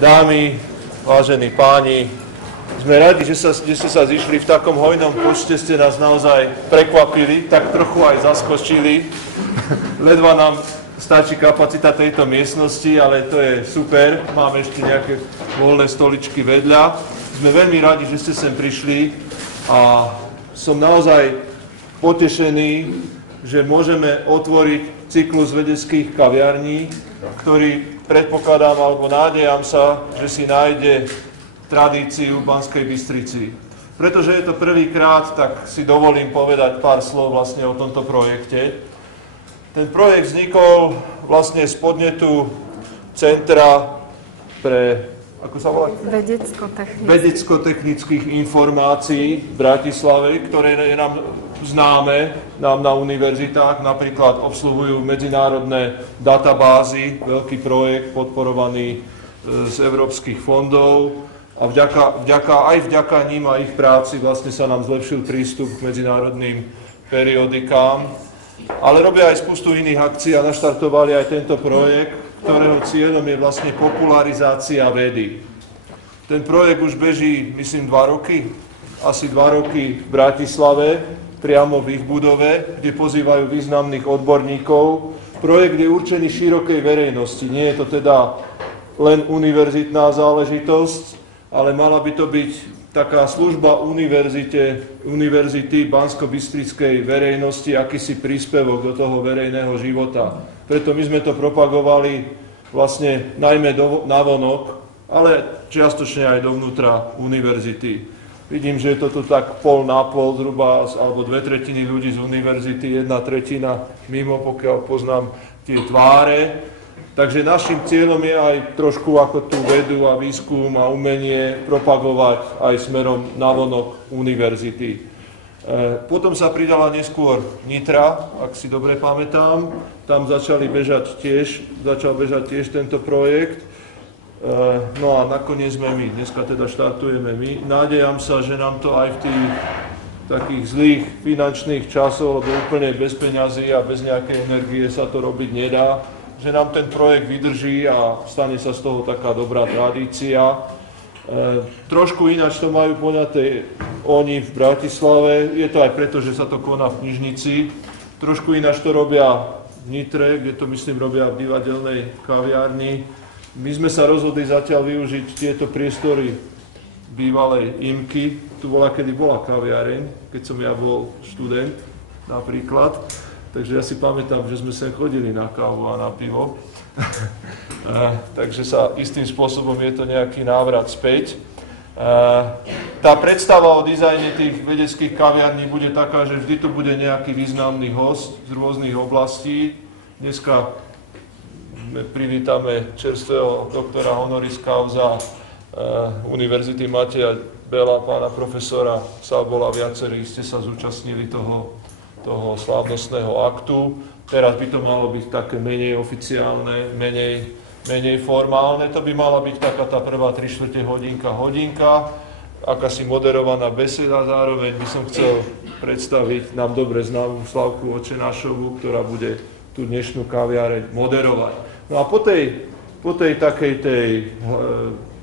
Dámy, vážení páni, sme radi, že ste sa zišli v takom hojnom počte, ste nás naozaj prekvapili, tak trochu aj zaskočili. Ledva nám stačí kapacita tejto miestnosti, ale to je super. Máme ešte nejaké voľné stoličky vedľa. Sme veľmi radi, že ste sem prišli a som naozaj potešený, že môžeme otvoriť cyklus vedeckých kaviarní, ktorý predpokladám, alebo nádejam sa, že si nájde tradíciu v Banskej Bystrici. Pretože je to prvýkrát, tak si dovolím povedať pár slov vlastne o tomto projekte. Ten projekt vznikol vlastne z podnetu Centra pre, ako sa volá? Vedecko-technických informácií v Bratislave, ktoré je nám známe nám na univerzitách, napríklad obsluhujú medzinárodné databázy, veľký projekt podporovaný z európskych fondov a vďaka ním a ich práci vlastne sa nám zlepšil prístup k medzinárodným periodikám. Ale robia aj spustu iných akcií a naštartovali aj tento projekt, ktorého cieľom je vlastne popularizácia vedy. Ten projekt už beží, myslím, 2 roky, asi 2 roky v Bratislave, priamo v ich budove, kde pozývajú významných odborníkov. Projekt je určený širokej verejnosti. Nie je to teda len univerzitná záležitosť, ale mala by to byť taká služba univerzity Banskobystrickej verejnosti, akýsi príspevok do toho verejného života. Preto my sme to propagovali vlastne najmä navonok, ale čiastočne aj dovnútra univerzity. Vidím, že je to tu tak pol na pol, zhruba, alebo 2/3 ľudí z univerzity, 1/3 mimo, pokiaľ poznám tie tváre. Takže našim cieľom je aj trošku ako tú vedu a výskum a umenie propagovať aj smerom navonok univerzity. Potom sa pridala neskôr Nitra, ak si dobre pamätám. Tam začal bežať tiež tento projekt. No a nakoniec sme my, dneska teda štartujeme my. Nádejam sa, že nám to aj v tých takých zlých finančných časoch, lebo úplne bez peňazí a bez nejakej energie sa to robiť nedá, že nám ten projekt vydrží a stane sa z toho taká dobrá tradícia. Trošku ináč to majú poňaté oni v Bratislave, je to aj preto, že sa to koná v knižnici. Trošku ináč to robia v Nitre, kde to myslím robia v divadelnej kaviarni. My sme sa rozhodli zatiaľ využiť tieto priestory bývalej IMKY. Tu kedy bola kaviareň, keď som ja bol študent napríklad. Takže ja si pamätám, že sme sem chodili na kávu a na pivo. Takže sa istým spôsobom je to nejaký návrat späť. Tá predstava o dizajne tých vedeckých kaviarní bude taká, že vždy tu bude nejaký významný host z rôznych oblastí. Dneska privítame čerstvého doktora honoris causa Univerzity Mateja Bela, pána profesora Sabola, viacerí ste sa zúčastnili toho slávnostného aktu. Teraz by to malo byť také menej oficiálne, menej formálne. To by mala byť taká tá prvá 3/4 hodinka, akási moderovaná beseda. Zároveň by som chcel predstaviť nám dobre známú Slavku Očenášovú, ktorá bude tú dnešnú kaviareň moderovať. No a po tej takej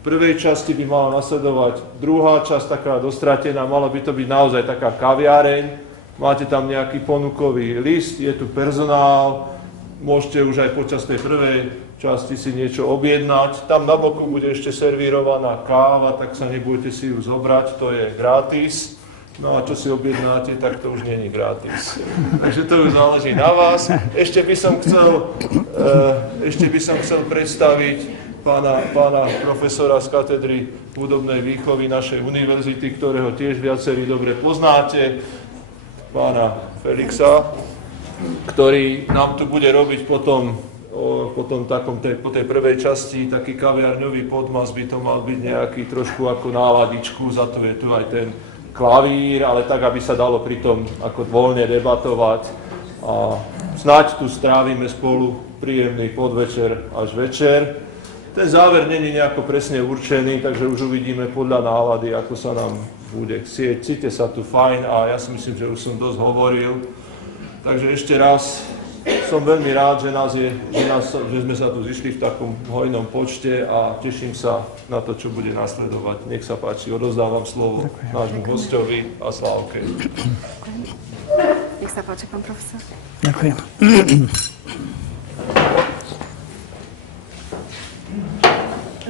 prvej časti by mala nasledovať druhá časť, taká dostratená, mala by to byť naozaj taká kaviareň. Máte tam nejaký ponukový list, je tu personál, môžete už aj počas tej prvej časti si niečo objednať. Tam na boku bude ešte servírovaná káva, tak sa nebojte si ju zobrať, to je gratis. No a čo si objednáte, tak to už nie je gratis. Takže to už záleží na vás. Ešte by som chcel predstaviť pána profesora z katedry hudobnej výchovy našej univerzity, ktorého tiež viacerí dobre poznáte, pána Felixa, ktorý nám tu bude robiť po tej prvej časti taký kaviarňový podmas, by to mal byť nejaký trošku ako náladičku, za to je tu aj ten klavír, ale tak, aby sa dalo pri tom ako voľne debatovať a snáď tu strávime spolu príjemný podvečer až večer. Ten záver není nejako presne určený, takže už uvidíme podľa nálady, ako sa nám bude chcieť. Cíte sa tu fajn a ja si myslím, že už som dosť hovoril. Takže ešte raz som veľmi rád, že sme sa tu zišli v takom hojnom počte a teším sa na to, čo bude nasledovať. Nech sa páči, odovzdávam slovo nášmu hosťovi a Slávke. Nech sa páči, pán profesor. Ďakujem.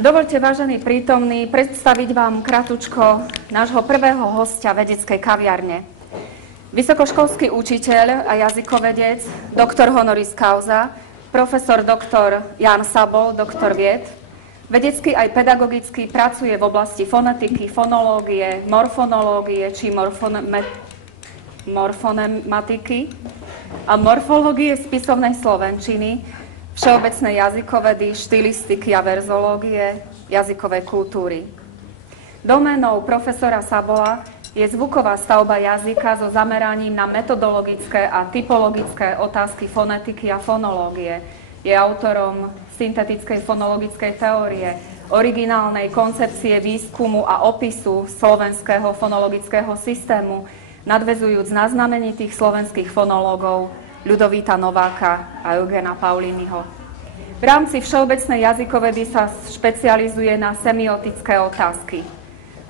Dovoľte, vážení prítomní, predstaviť vám kratučko nášho prvého hostia vedeckej kaviarne. Vysokoškolský učiteľ a jazykovedec, doktor honoris causa, profesor doktor Ján Sabol, doktor vied, vedecky aj pedagogicky pracuje v oblasti fonetiky, fonológie, morfonológie či morfonematiky a morfológie spisovnej slovenčiny, všeobecnej jazykovedy, štilistiky a verzológie, jazykovej kultúry. Doménou profesora Sabola je zvuková stavba jazyka so zameraním na metodologické a typologické otázky fonetiky a fonológie. Je autorom syntetickej fonologickej teórie, originálnej koncepcie výskumu a opisu slovenského fonologického systému, nadväzujúc na znamenitých slovenských fonológov Ľudovíta Nováka a Eugena Pauliniho. V rámci všeobecnej jazykovedy sa špecializuje na semiotické otázky.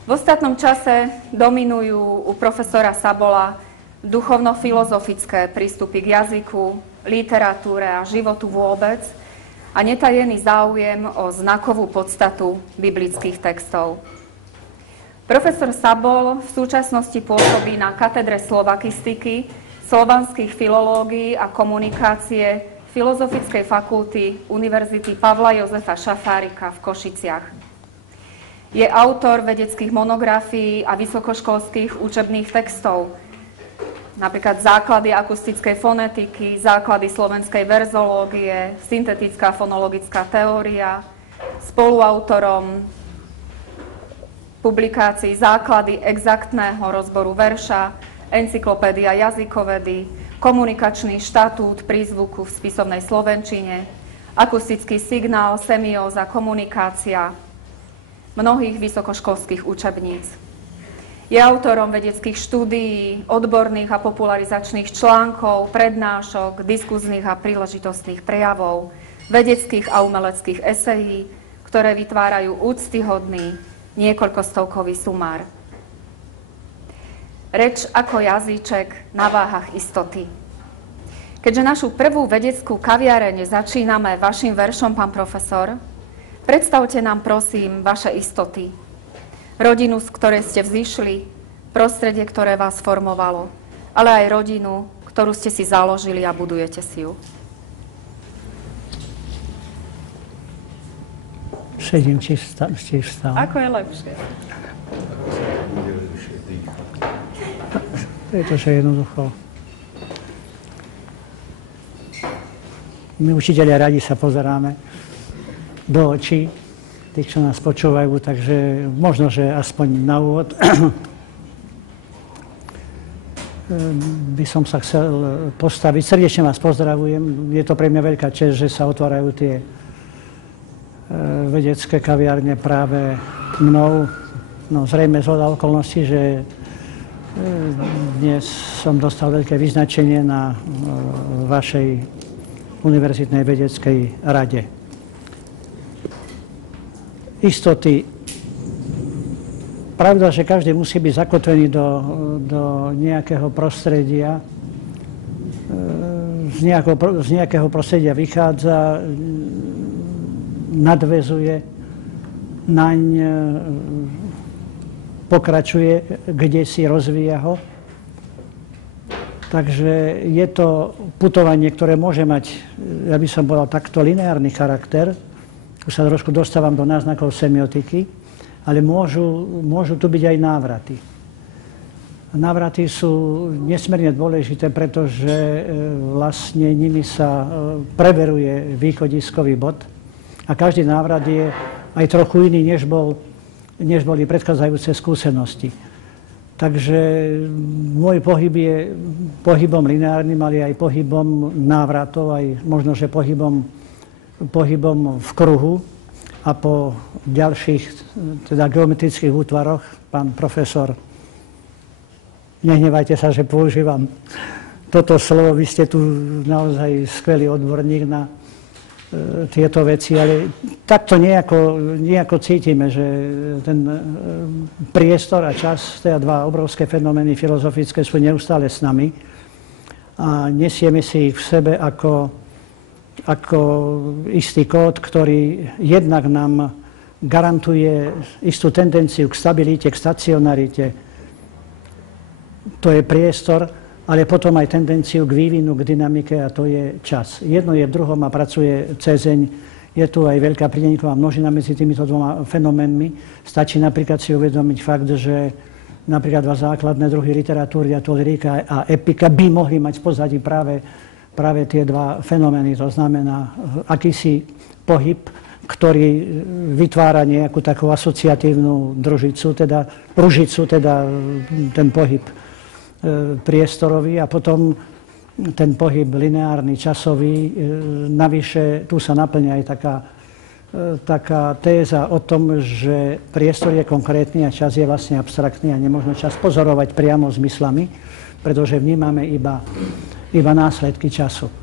V ostatnom čase dominujú u profesora Sabola duchovno-filozofické prístupy k jazyku, literatúre a životu vôbec a netajený záujem o znakovú podstatu biblických textov. Profesor Sabol v súčasnosti pôsobí na katedre slovakistiky, slovanských filológií a komunikácie Filozofickej fakulty Univerzity Pavla Jozefa Šafárika v Košiciach. Je autor vedeckých monografií a vysokoškolských učebných textov, napríklad Základy akustickej fonetiky, Základy slovenskej verzológie, Syntetická fonologická teória, spoluautorom publikácií Základy exaktného rozboru verša, Encyklopédia jazykovedy, Komunikačný štatút prízvuku v spisovnej slovenčine, Akustický signál, semióza, komunikácia, mnohých vysokoškolských učebníc. Je autorom vedeckých štúdií, odborných a popularizačných článkov, prednášok, diskuzných a príležitostných prejavov, vedeckých a umeleckých esejí, ktoré vytvárajú úctyhodný, niekoľkostovkový sumár. Reč ako jazyček na váhach istoty. Keďže našu prvú vedeckú kaviareň začíname vašim veršom, pán profesor, predstavte nám prosím vaše istoty. Rodinu, z ktorej ste vzišli, prostredie, ktoré vás formovalo, ale aj rodinu, ktorú ste si založili a budujete si ju. Sedím, či vstal. Ako je lepšie? Pretože jednoducho my učitelia radi sa pozeráme do očí tých, čo nás počúvajú, takže možno, že aspoň na úvod by som sa chcel postaviť. Srdečne vás pozdravujem. Je to pre mňa veľká česť, že sa otvárajú tie vedecké kaviárne práve mnou. No zrejme zhoda okolností, že dnes som dostal veľké vyznačenie na vašej univerzitnej vedeckej rade. Istoty. Pravda, že každý musí byť zakotvený do nejakého prostredia. Z nejakého prostredia vychádza, nadväzuje naň, pokračuje, kde si rozvíja ho. Takže je to putovanie, ktoré môže mať, ja by som povedal, takto lineárny charakter. Už sa trošku dostávam do náznakov semiotiky, ale môžu tu byť aj návraty. Návraty sú nesmierne dôležité, pretože vlastne nimi sa preveruje východiskový bod a každý návrat je aj trochu iný, než boli predchádzajúce skúsenosti. Takže môj pohyb je pohybom lineárnym, ale aj pohybom návratov, aj možno, že pohybom v kruhu a po ďalších teda geometrických útvaroch, pán profesor, nehnevajte sa, že používam toto slovo, vy ste tu naozaj skvelý odborník na tieto veci, ale takto nejako cítime, že ten priestor a čas, teda dva obrovské fenomény filozofické sú neustále s nami a nesieme si ich v sebe ako istý kód, ktorý jednak nám garantuje istú tendenciu k stabilite, k stacionarite. To je priestor, ale potom aj tendenciu k vývinu, k dynamike a to je čas. Jedno je v druhom a pracuje cezeň. Je tu aj veľká prídenníková množina medzi týmito dvoma fenoménmi. Stačí napríklad si uvedomiť fakt, že napríklad dva základné druhy literatúry, a to lyrika a epika, by mohli mať v pozadí práve tie dva fenomény. To znamená akýsi pohyb, ktorý vytvára nejakú takú asociatívnu ružicu, teda ten pohyb priestorový a potom ten pohyb lineárny, časový. Navyše tu sa naplňa aj taká téza o tom, že priestor je konkrétny a čas je vlastne abstraktný a nemôžno čas pozorovať priamo zmyslami, pretože vnímame iba následky času.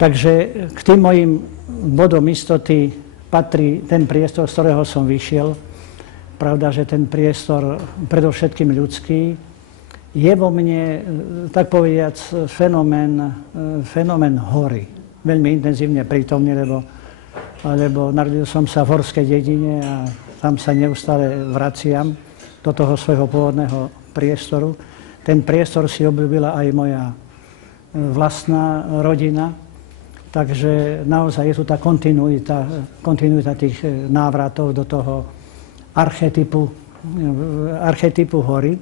Takže k tým mojim bodom istoty patrí ten priestor, z ktorého som vyšiel. Pravda, že ten priestor predovšetkým ľudský je vo mne, tak povediac, fenomén hory. Veľmi intenzívne prítomný, lebo narodil som sa v horskej dedine a tam sa neustále vraciam do toho svojho pôvodného priestoru. Ten priestor si obľúbila aj moja vlastná rodina, takže naozaj je tu tá kontinuita tých návratov do toho archetypu hory.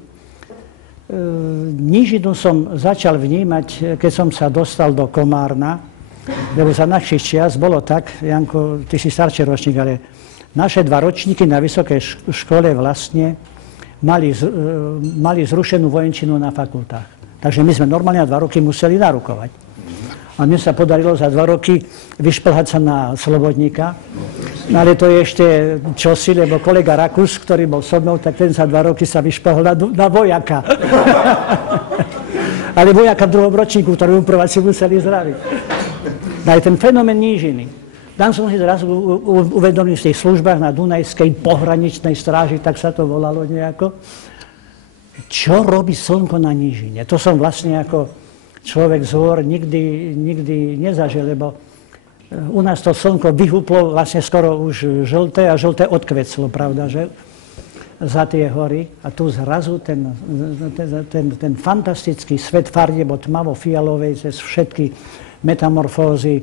Nížinu som začal vnímať, keď som sa dostal do Komárna, lebo za našich čias bolo tak, Janko, ty si starší ročník, ale naše dva ročníky na vysokej škole vlastne mali zrušenú vojenčinu na fakultách. Takže my sme normálne na 2 roky museli narukovať. A mne sa podarilo za 2 roky vyšplhať sa na slobodníka. No ale to je ešte čosi, lebo kolega Rakus, ktorý bol so mnou, tak ten za 2 roky sa vyšplhol na vojaka. Ale vojaka v 2. ročníku, ktorú prváci museli zdraviť. No aj ten fenomén nížiny. Tam som si zrazu uvedomil v tých službách na Dunajskej pohraničnej stráži, tak sa to volalo nejako. Čo robí slnko na nížine? To som vlastne ako človek z hôr nikdy nezažil, lebo u nás to slnko vyhúplo vlastne skoro už žlté a žlté odkveclo, pravda, že? Za tie hory. A tu zrazu ten fantastický svet farieb od tmavo-fialovej cez všetky metamorfózy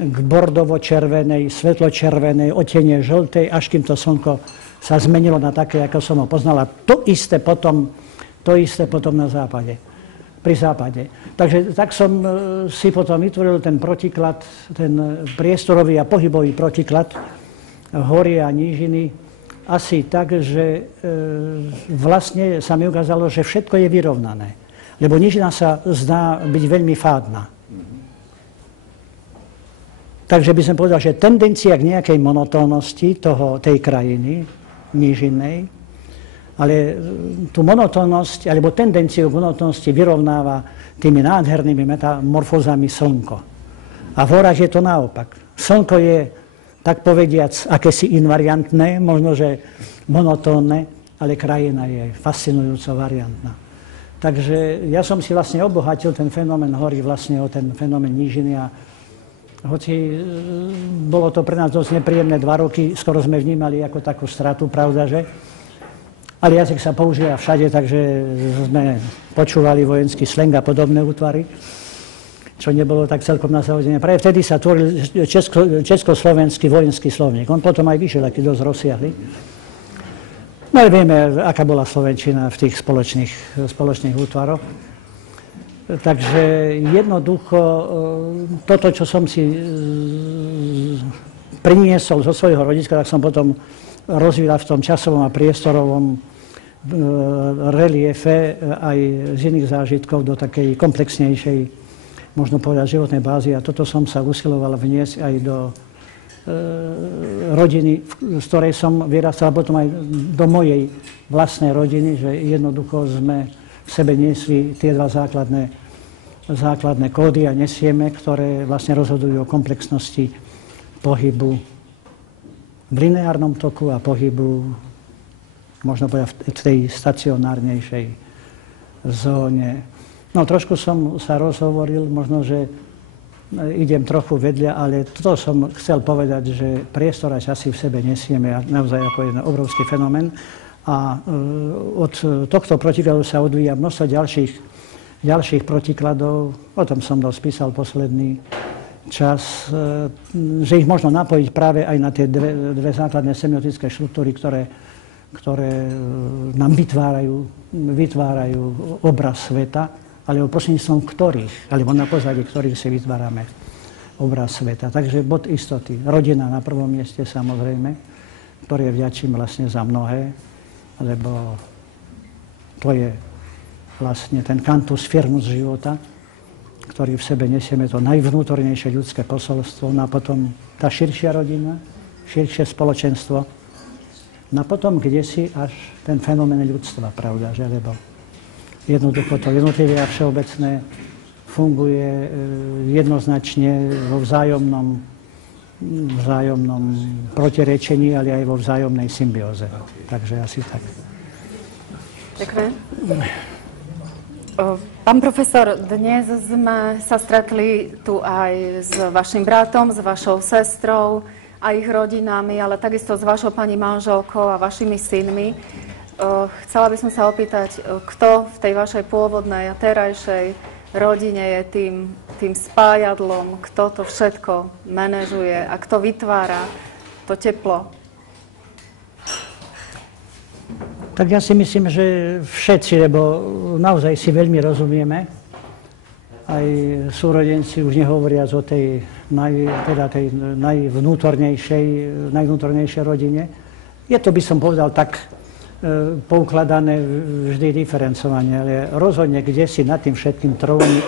k bordovo-červenej, svetlo-červenej, odtiene žltej, až kým to slnko sa zmenilo na také, ako som ho poznal. A to isté potom na západe. Pri západe. Takže tak som si potom vytvoril ten protiklad, ten priestorový a pohybový protiklad hory a nížiny asi tak, že vlastne sa mi ukázalo, že všetko je vyrovnané. Lebo nížina sa zdá byť veľmi fádna. Takže by som povedal, že tendencia k nejakej monotónnosti tej krajiny nížinnej, ale tú monotónnosť, alebo tendenciu k monotónnosti vyrovnáva tými nádhernými metamorfózami slnko. A v horách je to naopak. Slnko je, tak povediac, akési invariantné, možno, že monotónne, ale krajina je fascinujúco variantná. Takže ja som si vlastne obohatil ten fenomén hory vlastne o ten fenomén nížiny a hoci bolo to pre nás dosť nepríjemné 2 roky, skoro sme vnímali ako takú stratu, pravda, že? Ale jazyk sa používa všade, takže sme počúvali vojenský slang a podobné útvary, čo nebolo tak celkom nasadené. Práve vtedy sa tvoril československý vojenský slovník. On potom aj vyšiel taký dosť rozsiahly. No ale vieme, aká bola slovenčina v tých spoločných útvaroch. Takže jednoducho toto, čo som si priniesol zo svojho rodiska, tak som potom rozvíjal v tom časovom a priestorovom reliefe aj z iných zážitkov do takej komplexnejšej, možno povedať, životnej bázy. A toto som sa usiloval vniesť aj do rodiny, z ktorej som vyrastal, a potom aj do mojej vlastnej rodiny, že jednoducho sme v sebe niesli tie dva základné základné kódy a nesieme, ktoré vlastne rozhodujú o komplexnosti pohybu v lineárnom toku a pohybu, možno povedať, v tej stacionárnejšej zóne. No, trošku som sa rozhovoril, možno, že idem trochu vedľa, ale toto som chcel povedať, že priestor a časy v sebe nesieme naozaj ako jeden obrovský fenomén. A od tohto protikladu sa odvíja množstvo ďalších protikladov. O tom som dosť písal posledný čas, že ich možno napojiť práve aj na tie dve základné semiotické štruktúry, ktoré nám vytvárajú obraz sveta, alebo prostredníctvom ktorých, alebo na pozadí ktorých si vytvárame obraz sveta. Takže bod istoty. Rodina na prvom mieste, samozrejme, ktoré vďačím vlastne za mnohé, lebo to je vlastne ten cantus firmus života, ktorý v sebe nesieme, to najvnútornejšie ľudské posolstvo, no a potom tá širšia rodina, širšie spoločenstvo, no a potom kdesi až ten fenomén ľudstva, pravda, že? Lebo jednoducho to jednotlivé a všeobecné funguje jednoznačne vo vzájomnom protirečení, ale aj vo vzájomnej symbióze. Takže asi tak. Ďakujem. Pán profesor, dnes sme sa stretli tu aj s vašim bratom, s vašou sestrou a ich rodinami, ale takisto s vašou pani manželkou a vašimi synmi. Chcela by som sa opýtať, kto v tej vašej pôvodnej a terajšej rodine je tým spájadlom, kto to všetko manažuje a kto vytvára to teplo? Tak ja si myslím, že všetci, lebo naozaj si veľmi rozumieme. Aj súrodenci, už nehovoriac o tej najvnútornejšej rodine. Je to, by som povedal, tak poukladané vždy diferencovanie, ale rozhodne, kde si nad tým všetkým tróni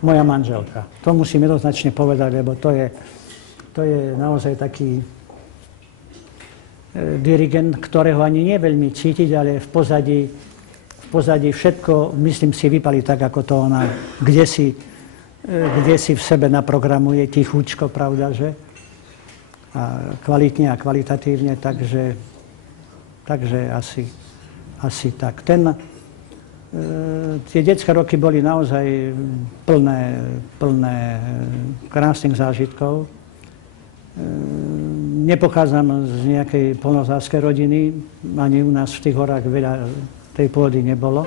moja manželka. To musím jednoznačne povedať, lebo to je naozaj taký dirigent, ktorého ani nie veľmi cítiť, ale v pozadí všetko, myslím si, vypali tak, ako to ona kde si v sebe naprogramuje tichúčko, pravda, že? A kvalitne a kvalitatívne, takže asi tak. Tie detské roky boli naozaj plné krásnych zážitkov. Nepochádzam z nejakej poľnohospodárskej rodiny, ani u nás v tých horách veľa tej pôdy nebolo.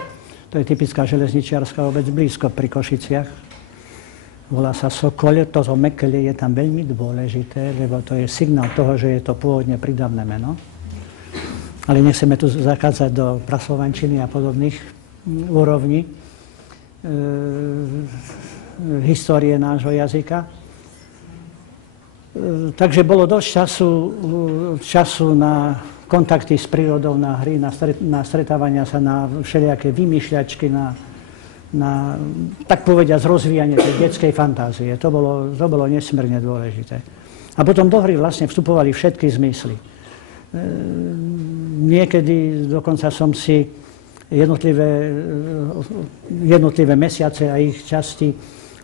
To je typická železničiarska obec blízko pri Košiciach. Volá sa Sokoľ, toto Mekele je tam veľmi dôležité, lebo to je signál toho, že je to pôvodne prídavné meno. Ale nechceme tu zachádzať do praslovančiny a podobných úrovní histórie nášho jazyka. Takže bolo dosť času na kontakty s prírodou, na hry, na stretávania sa, na všelijaké vymýšľačky, na tak povediať rozvíjanie tej detskej fantázie. To bolo nesmierne dôležité. A potom do hry vlastne vstupovali všetky zmysly. Niekedy dokonca som si jednotlivé mesiace a ich časti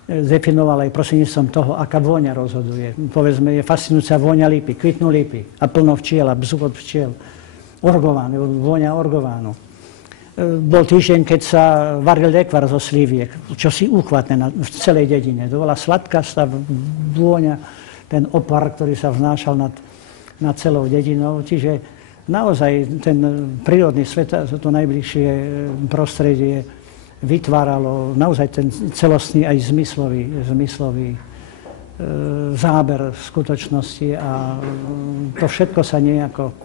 definoval aj prostredníctvom toho, aká vôňa rozhoduje. Povedzme, je fascinujúca vôňa lípy, kvitnú lípy a plno včiel a bzuk od včiel. Orgován, vôňa orgovánu. Bol týždeň, keď sa varil lekvar zo sliviek, čo si úchvatné v celej dedine. To bola sladkastá vôňa, ten opar, ktorý sa vznášal nad celou dedinou. Čiže naozaj ten prírodný svet, to najbližšie prostredie vytváralo naozaj ten celostný aj zmyslový záber skutočnosti a to všetko sa nejako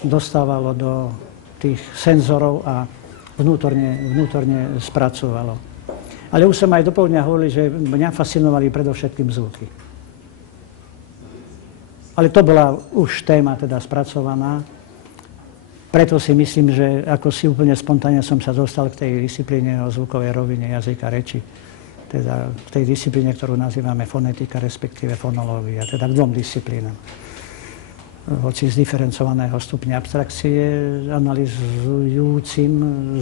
dostávalo do tých senzorov a vnútorne spracovalo. Ale už som aj dopoludňa hovoril, že mňa fascinovali predovšetkým zvuky. Ale to bola už téma teda spracovaná. Preto si myslím, že ako si úplne spontánne som sa dostal k tej disciplíne o zvukovej rovine jazyka reči. Teda k tej disciplíne, ktorú nazývame fonetika, respektíve fonológia. Teda k dvom disciplínam. Hoci z diferencovaného stupňa abstrakcie, analyzujúcim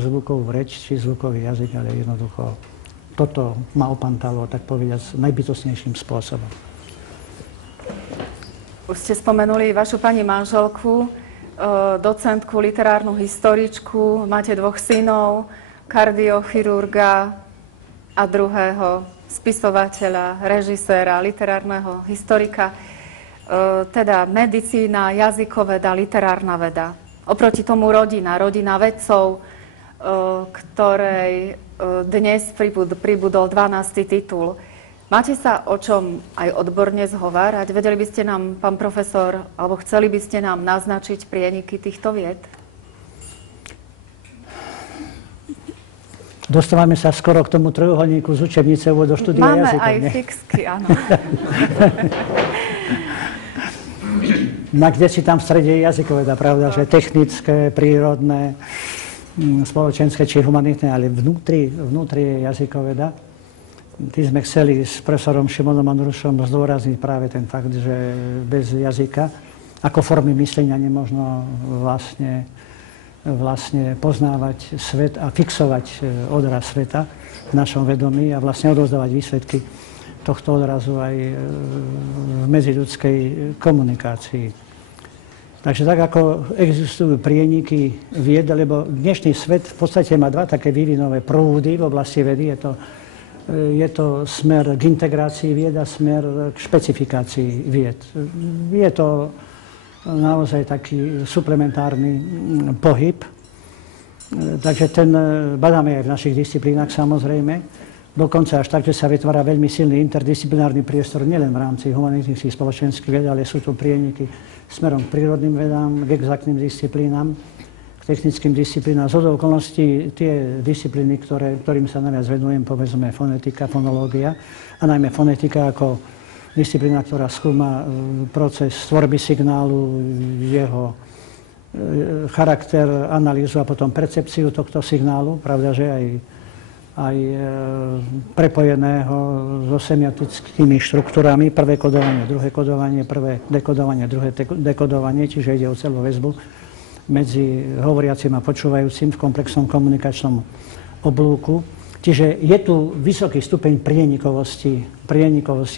zvukovú reč či zvukový jazyk, ale jednoducho toto ma opantalo, tak povedať, najbytostnejším spôsobom. Už ste spomenuli vašu pani manželku, docentku, literárnu historičku, máte 2 synov, kardiochirurga a druhého spisovateľa, režiséra, literárneho historika, teda medicína, jazykoveda, literárna veda. Oproti tomu rodina vedcov, ktorej dnes pribudol 12. titul. Máte sa o čom aj odborne zhovárať? Vedeli by ste nám, pán profesor, alebo chceli by ste nám naznačiť prieniky týchto vied? Dostávame sa skoro k tomu trojuholníku z učebnice do štúdia jazykov. Máme aj fixky, áno. Na kde si tam v strede je jazykoveda, pravda, že technické, prírodné, spoločenské či humanitné, ale vnútri je jazykoveda. Tým sme chceli s profesorom Šimonom Andrušom zdôrazniť práve ten fakt, že bez jazyka ako formy myslenia nemožno vlastne poznávať svet a fixovať odraz sveta v našom vedomí a vlastne odovzdávať výsledky tohto odrazu aj v medziľudskej komunikácii. Takže tak ako existujú prieniky vied, lebo dnešný svet v podstate má 2 také vývinové prúdy v oblasti vedy. Je to smer k integrácii vied a smer k špecifikácii vied. Je to naozaj taký suplementárny pohyb. Takže ten badáme aj v našich disciplínach samozrejme. Dokonca až tak, že sa vytvára veľmi silný interdisciplinárny priestor nielen v rámci humanitných spoločenských ved, ale sú tu prieniky smerom k prírodným vedám, k exaktným disciplínám, technickým disciplínám. Zhodou okolností tie disciplíny, ktorým sa najviac venujem, povedzme fonetika, fonológia, a najmä fonetika ako disciplína, ktorá skúma proces tvorby signálu, jeho charakter, analýzu a potom percepciu tohto signálu. Pravda, že aj prepojeného so semiotickými štruktúrami. Prvé kodovanie, druhé kodovanie, prvé dekodovanie, druhé dekodovanie, čiže ide o celú väzbu medzi hovoriacim a počúvajúcim v komplexnom komunikačnom oblúku. Čiže je tu vysoký stupeň prienikovosti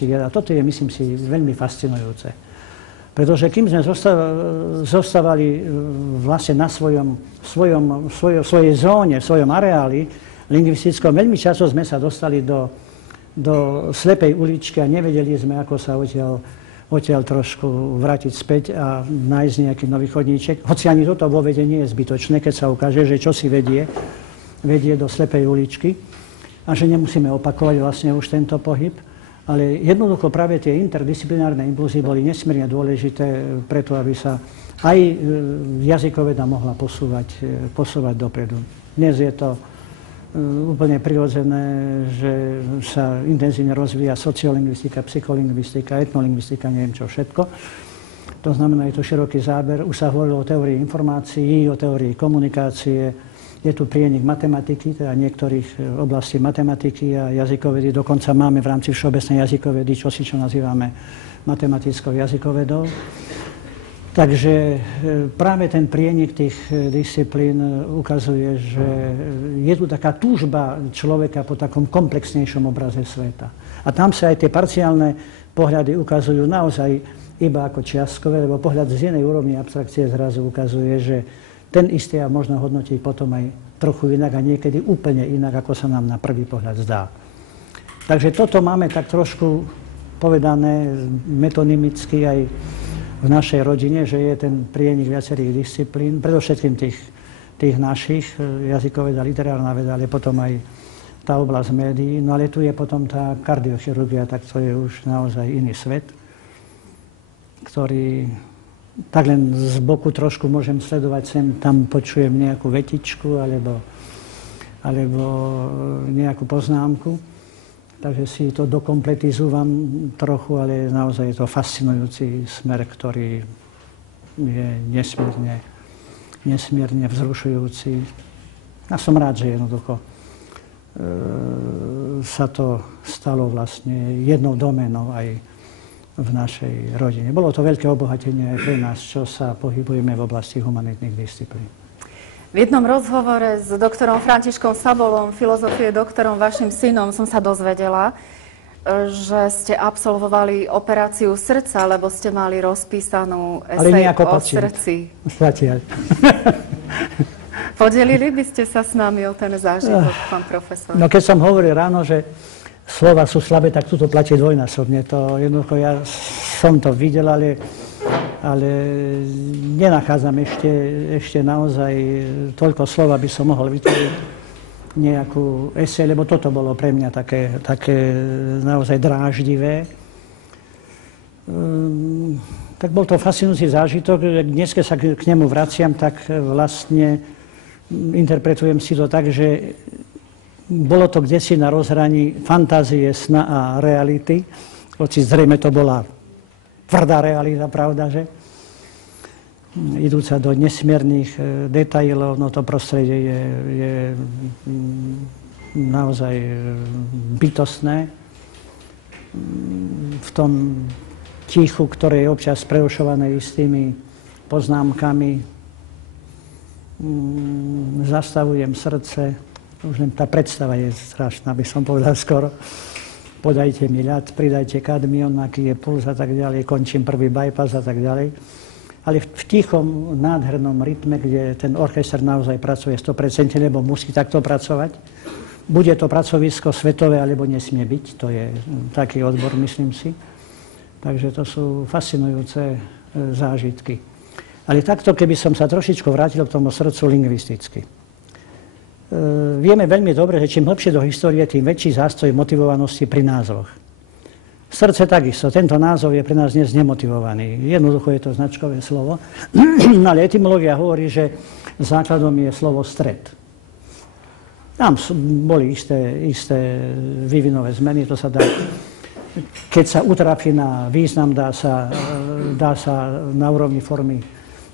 vied a toto je, myslím si, veľmi fascinujúce. Pretože kým sme zostávali vlastne na svojej zóne, v svojom areáli lingvistickom, veľmi často sme sa dostali do slepej uličky a nevedeli sme, ako sa odtiaľ trošku vrátiť späť a nájsť nejaký nový chodníček. Hoci ani toto vo vede nie je zbytočné, keď sa ukáže, že čo si vedie do slepej uličky a že nemusíme opakovať vlastne už tento pohyb. Ale jednoducho práve tie interdisciplinárne impulzy boli nesmierne dôležité preto, aby sa aj jazykoveda mohla posúvať dopredu. Dnes je to úplne prirodzené, že sa intenzívne rozvíja sociolingvistika, psycholingvistika, etnolingvistika, neviem čo všetko. To znamená, je to široký záber. Už sa hovorilo o teórii informácií, o teórii komunikácie. Je tu prienik matematiky, teda niektorých oblastí matematiky a jazykovedy. Dokonca máme v rámci všeobecnej jazykovedy čo nazývame matematickou jazykovedou. Takže práve ten prienik tých disciplín ukazuje, že je tu taká túžba človeka po takom komplexnejšom obraze sveta. A tam sa aj tie parciálne pohľady ukazujú naozaj iba ako čiastkové, lebo pohľad z jednej úrovni abstrakcie zrazu ukazuje, že ten istý a možno hodnotiť potom aj trochu inak a niekedy úplne inak, ako sa nám na prvý pohľad zdá. Takže toto máme tak trošku povedané metonymicky aj v našej rodine, že je ten prienik viacerých disciplín, predovšetkým tých našich, jazykoveda, literárna veda, ale potom aj tá oblasť médií. No ale tu je potom tá kardiochirurgia, tak to je už naozaj iný svet, ktorý tak len z boku trošku môžem sledovať, sem tam počujem nejakú vetičku alebo nejakú poznámku. Takže si to dokompletizúvam trochu, ale naozaj je to fascinujúci smer, ktorý je nesmierne vzrušujúci. A som rád, že jednoducho sa to stalo vlastne jednou doménou aj v našej rodine. Bolo to veľké obohatenie aj pre nás, čo sa pohybujeme v oblasti humanitných disciplín. V jednom rozhovore s doktorom Františkom Sabolom, filozofie doktorom, vašim synom, som sa dozvedela, že ste absolvovali operáciu srdca, lebo ste mali rozpísanú esej o srdci. Podelili by ste sa s nami o ten zážitok, pán profesor? No keď som hovoril ráno, že slova sú slabé, tak tuto platí dvojnásobne. To jednoducho ja som to videl, ale nenachádzam ešte naozaj toľko slov, aby som mohol vytvoriť nejakú esej, lebo toto bolo pre mňa také naozaj dráždivé. Tak bol to fascinujúci zážitok. Dnes, keď sa k nemu vraciam, tak vlastne interpretujem si to tak, že bolo to kdesi na rozhraní fantázie, sna a reality. Hoci zrejme to bola tvrdá realita, pravda, že? Idúca do nesmiernych detailov, no to prostredie je naozaj bytostné. V tom tichu, ktoré je občas preušované istými poznámkami, zastavujem srdce. Už len tá predstava je strašná, by som povedal skoro. Podajte mi ľad, pridajte kadmion, aký je puls a tak ďalej, končím prvý bypass a tak ďalej. Ale v tichom, nádhernom rytme, kde ten orchester naozaj pracuje 100%, lebo musí takto pracovať. Bude to pracovisko svetové, alebo nesmie byť, to je taký odbor, myslím si. Takže to sú fascinujúce zážitky. Ale takto, keby som sa trošičku vrátil k tomu srdcu lingvisticky. Vieme veľmi dobre, že čím hlbšie do histórie, tým väčší zástoj motivovanosti pri názvoch. Srdce takisto. Tento názov je pre nás dnes nemotivovaný. Jednoducho je to značkové slovo. Ale etymológia hovorí, že základom je slovo stred. Tam boli isté vývinové zmeny. To sa dá, keď sa utrafí na význam, dá sa na úrovni formy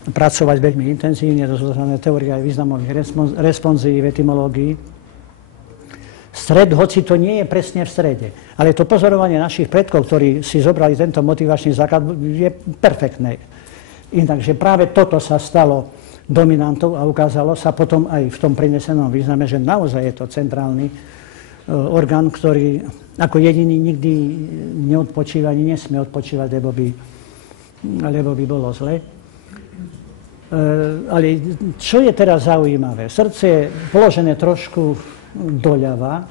pracovať veľmi intenzívne. To sú tzv. Teórie aj významových responzií v etymológii. Stred, hoci to nie je presne v strede. Ale to pozorovanie našich predkov, ktorí si zobrali tento motivačný základ, je perfektné. Inakže práve toto sa stalo dominantou a ukázalo sa potom aj v tom prinesenom význame, že naozaj je to centrálny orgán, ktorý ako jediný nikdy neodpočíva, ani nesmie odpočívať, lebo by bolo zle. Ale čo je teraz zaujímavé? Srdce je položené trošku doľava,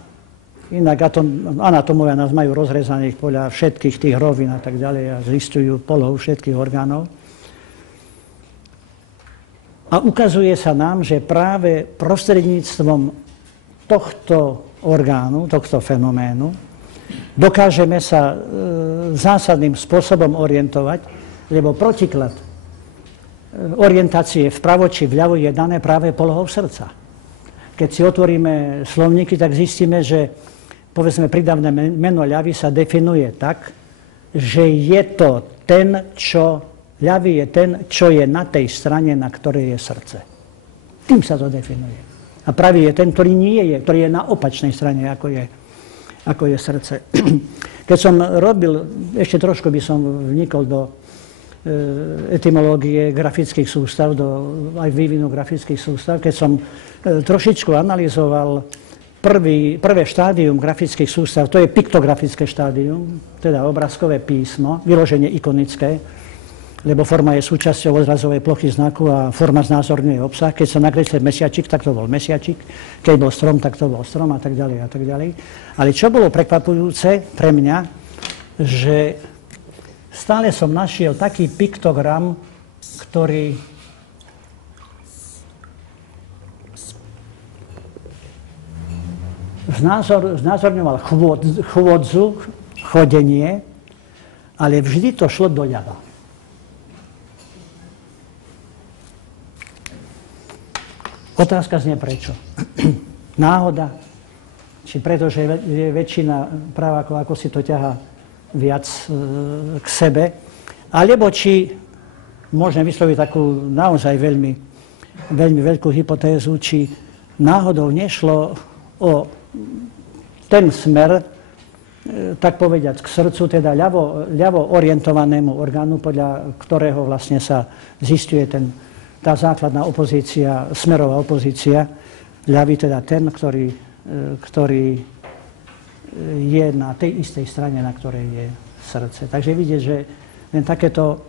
inak anatómovia nás majú rozrezaných podľa všetkých tých rovín a tak ďalej a zistujú polohu všetkých orgánov. A ukazuje sa nám, že práve prostredníctvom tohto orgánu, tohto fenoménu, dokážeme sa zásadným spôsobom orientovať, lebo protiklad orientácie vpravo či vľavo je dané práve polohou srdca. Keď si otvoríme slovníky, tak zistíme, že povedzme prídavné meno ľavý sa definuje tak, že je to ten, ľavý je ten, čo je na tej strane, na ktorej je srdce. Tým sa to definuje. A pravý je ten, ktorý nie je, ktorý je na opačnej strane, ako je srdce. Keď som robil, ešte trošku by som vnikol do etymológie grafických sústav, aj vývinu grafických sústav. Keď som trošičku analyzoval prvé štádium grafických sústav, to je piktografické štádium, teda obrázkové písmo, vyloženie ikonické, lebo forma je súčasťou odrazovej plochy znaku a forma znázorňuje obsah. Keď sa nakreslil mesiačik, tak to bol mesiačik, keď bol strom, tak to bol strom a tak ďalej a tak ďalej. Ale čo bolo prekvapujúce pre mňa, že stále som našiel taký piktogram, ktorý znázorňoval chôdzu, chodenie, ale vždy to šlo doľava. Otázka znie prečo. Náhoda? Či preto, že je väčšina právákov, ako si to ťahá viac k sebe, alebo či môžeme vysloviť takú naozaj veľmi, veľmi veľkú hypotézu, či náhodou nešlo o ten smer, tak povediať, k srdcu, teda ľavo orientovanému orgánu, podľa ktorého vlastne sa zisťuje ten tá základná opozícia, smerová opozícia, ľavý teda ten, ktorý je na tej istej strane, na ktorej je srdce. Takže vidieť, že len takéto,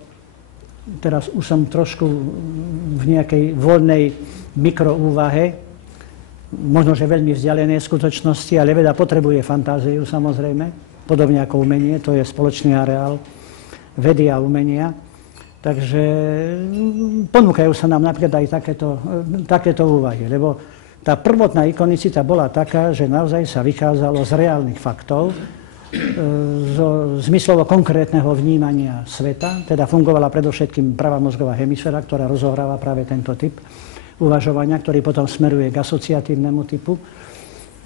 teraz už som trošku v nejakej voľnej mikroúvahe, možno, že veľmi vzdialenej skutočnosti, ale veda potrebuje fantáziu samozrejme, podobne ako umenie, to je spoločný areál vedy a umenia. Takže ponúkajú sa nám napríklad aj takéto úvahy, lebo tá prvotná ikonicita bola taká, že naozaj sa vychádzalo z reálnych faktov, zo zmyslovo konkrétneho vnímania sveta, teda fungovala predovšetkým pravá mozgová hemisféra, ktorá rozohráva práve tento typ uvažovania, ktorý potom smeruje k asociatívnemu typu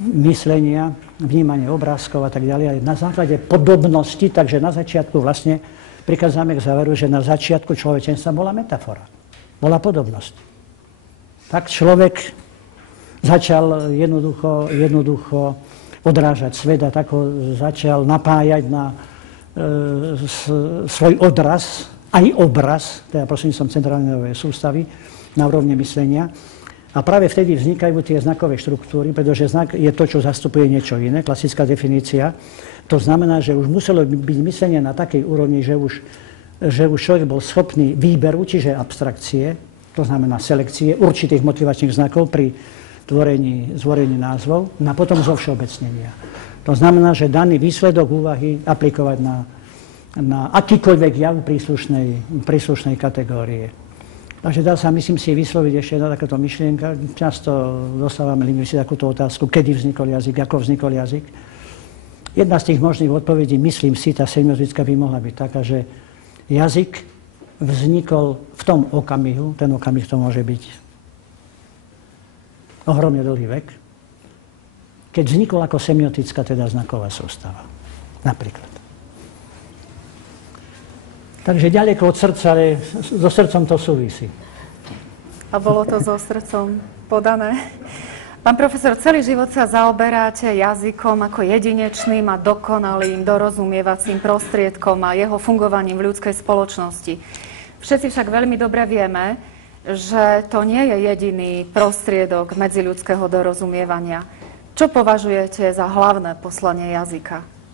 myslenia, vnímanie obrázkov a tak ďalej. Na základe podobnosti, takže na začiatku vlastne prichádzame k záveru, že na začiatku človečenstva bola metafora, bola podobnosť. Tak človek začal jednoducho odrážať svet a tak ho začal napájať na svoj odraz, aj obraz, teda prostredníctvom centrálnej nervovej sústavy, na úrovni myslenia. A práve vtedy vznikajú tie znakové štruktúry, pretože znak je to, čo zastupuje niečo iné, klasická definícia. To znamená, že už muselo byť myslenie na takej úrovni, že už človek bol schopný výberu, čiže abstrakcie, to znamená selekcie určitých motivačných znakov pri tvorení názvov, a potom zovšeobecnenia. To znamená, že daný výsledok úvahy aplikovať na akýkoľvek jav príslušnej kategórie. Takže dá sa, myslím si, vysloviť ešte jedna takáto myšlienka. Často dostávame lingvisti takúto otázku, kedy vznikol jazyk, ako vznikol jazyk. Jedna z tých možných odpovedí, myslím si, tá semiotická by mohla byť taká, že jazyk vznikol v tom okamihu, ten okamih to môže byť ohromne dlhý vek, keď vznikol ako semiotická, teda znaková sústava. Napríklad. Takže ďaleko od srdca, ale so srdcom to súvisí. A bolo to so srdcom podané. Pán profesor, celý život sa zaoberáte jazykom ako jedinečným a dokonalým dorozumievacím prostriedkom a jeho fungovaním v ľudskej spoločnosti. Všetci však veľmi dobre vieme, že to nie je jediný prostriedok medziľudského dorozumievania. Čo považujete za hlavné poslanie jazyka?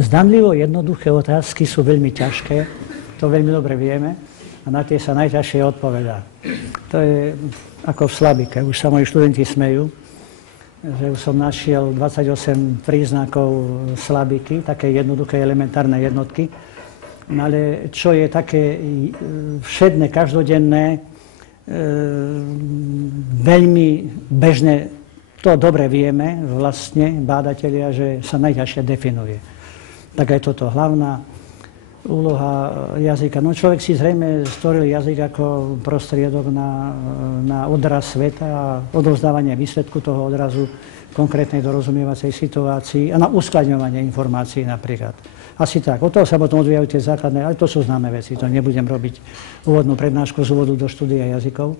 Zdanlivo jednoduché otázky sú veľmi ťažké, to veľmi dobre vieme a na tie sa najťažšie odpovedá. To je ako v slabike, už sa moji študenti smejú, že už som našiel 28 príznakov slabiky, také jednoduché elementárne jednotky, ale čo je také všedné, každodenné, veľmi bežné, to dobre vieme vlastne, bádatelia, že sa najťažšie definuje. Tak aj toto hlavná úloha jazyka. No človek si zrejme stvoril jazyk ako prostriedok na odraz sveta a odovzdávanie výsledku toho odrazu konkrétnej dorozumievacej situácii a na uskladňovanie informácií napríklad. Asi tak. Od toho sa potom odvíjajú tie základné, ale to sú známe veci. To nebudem robiť úvodnú prednášku z úvodu do štúdia jazykov.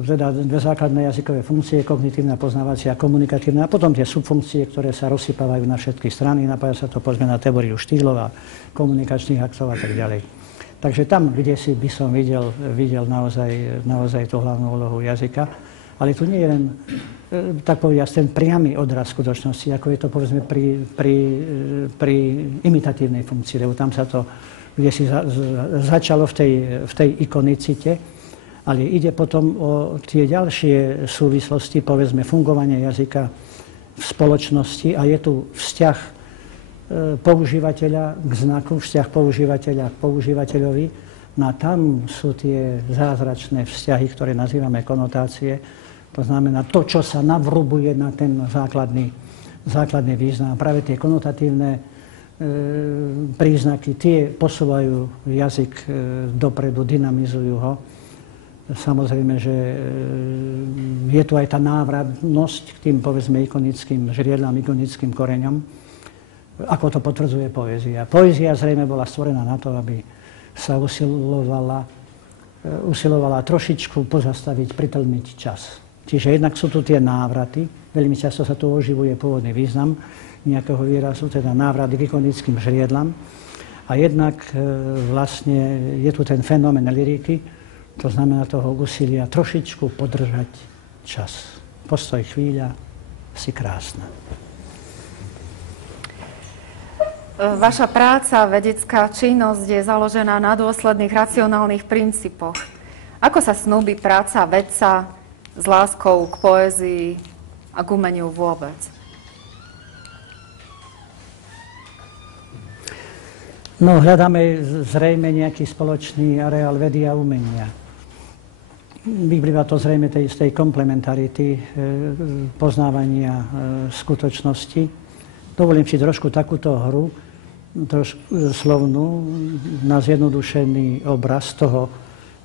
Teda dve základné jazykové funkcie, kognitívna, poznávacia a komunikatívna, a potom tie subfunkcie, ktoré sa rozsypávajú na všetky strany, napája sa to povedzme na teóriu štýlov a komunikačných aktov a tak ďalej. Takže tam, kde si by som videl naozaj tú hlavnú úlohu jazyka, ale tu nie je len, tak povediať, ten priamy odraz skutočnosti, ako je to povedzme pri imitatívnej funkcii, lebo tam sa to, kde si začalo v tej ikonicite, ale ide potom o tie ďalšie súvislosti, povedzme, fungovanie jazyka v spoločnosti a je tu vzťah používateľa k znaku, vzťah používateľa k používateľovi. No a tam sú tie zázračné vzťahy, ktoré nazývame konotácie. To znamená to, čo sa navrubuje na ten základný význam. A práve tie konotatívne príznaky, tie posúvajú jazyk dopredu, dynamizujú ho. Samozrejme, že je tu aj tá návratnosť k tým, povedzme, ikonickým žriedlám, ikonickým koreňom, ako to potvrdzuje poézia. Poézia zrejme bola stvorená na to, aby sa usilovala trošičku pozastaviť, pritlmiť čas. Čiže jednak sú tu tie návraty, veľmi často sa tu oživuje pôvodný význam nejakého výrazu, teda návrat k ikonickým žriedlam. A jednak vlastne je tu ten fenomén lyriky, to znamená toho úsilia trošičku podržať čas. Postoj, chvíľa, si krásna. Vaša práca, vedecká činnosť je založená na dôsledných racionálnych princípoch. Ako sa snúbi práca vedca s láskou k poézii a k umeniu vôbec? No, hľadáme zrejme nejaký spoločný areál vedy a umenia. Vyplýva to zrejme z tej komplementarity poznávania skutočnosti. Dovolím si trošku takúto hru, slovnú, na zjednodušený obraz toho,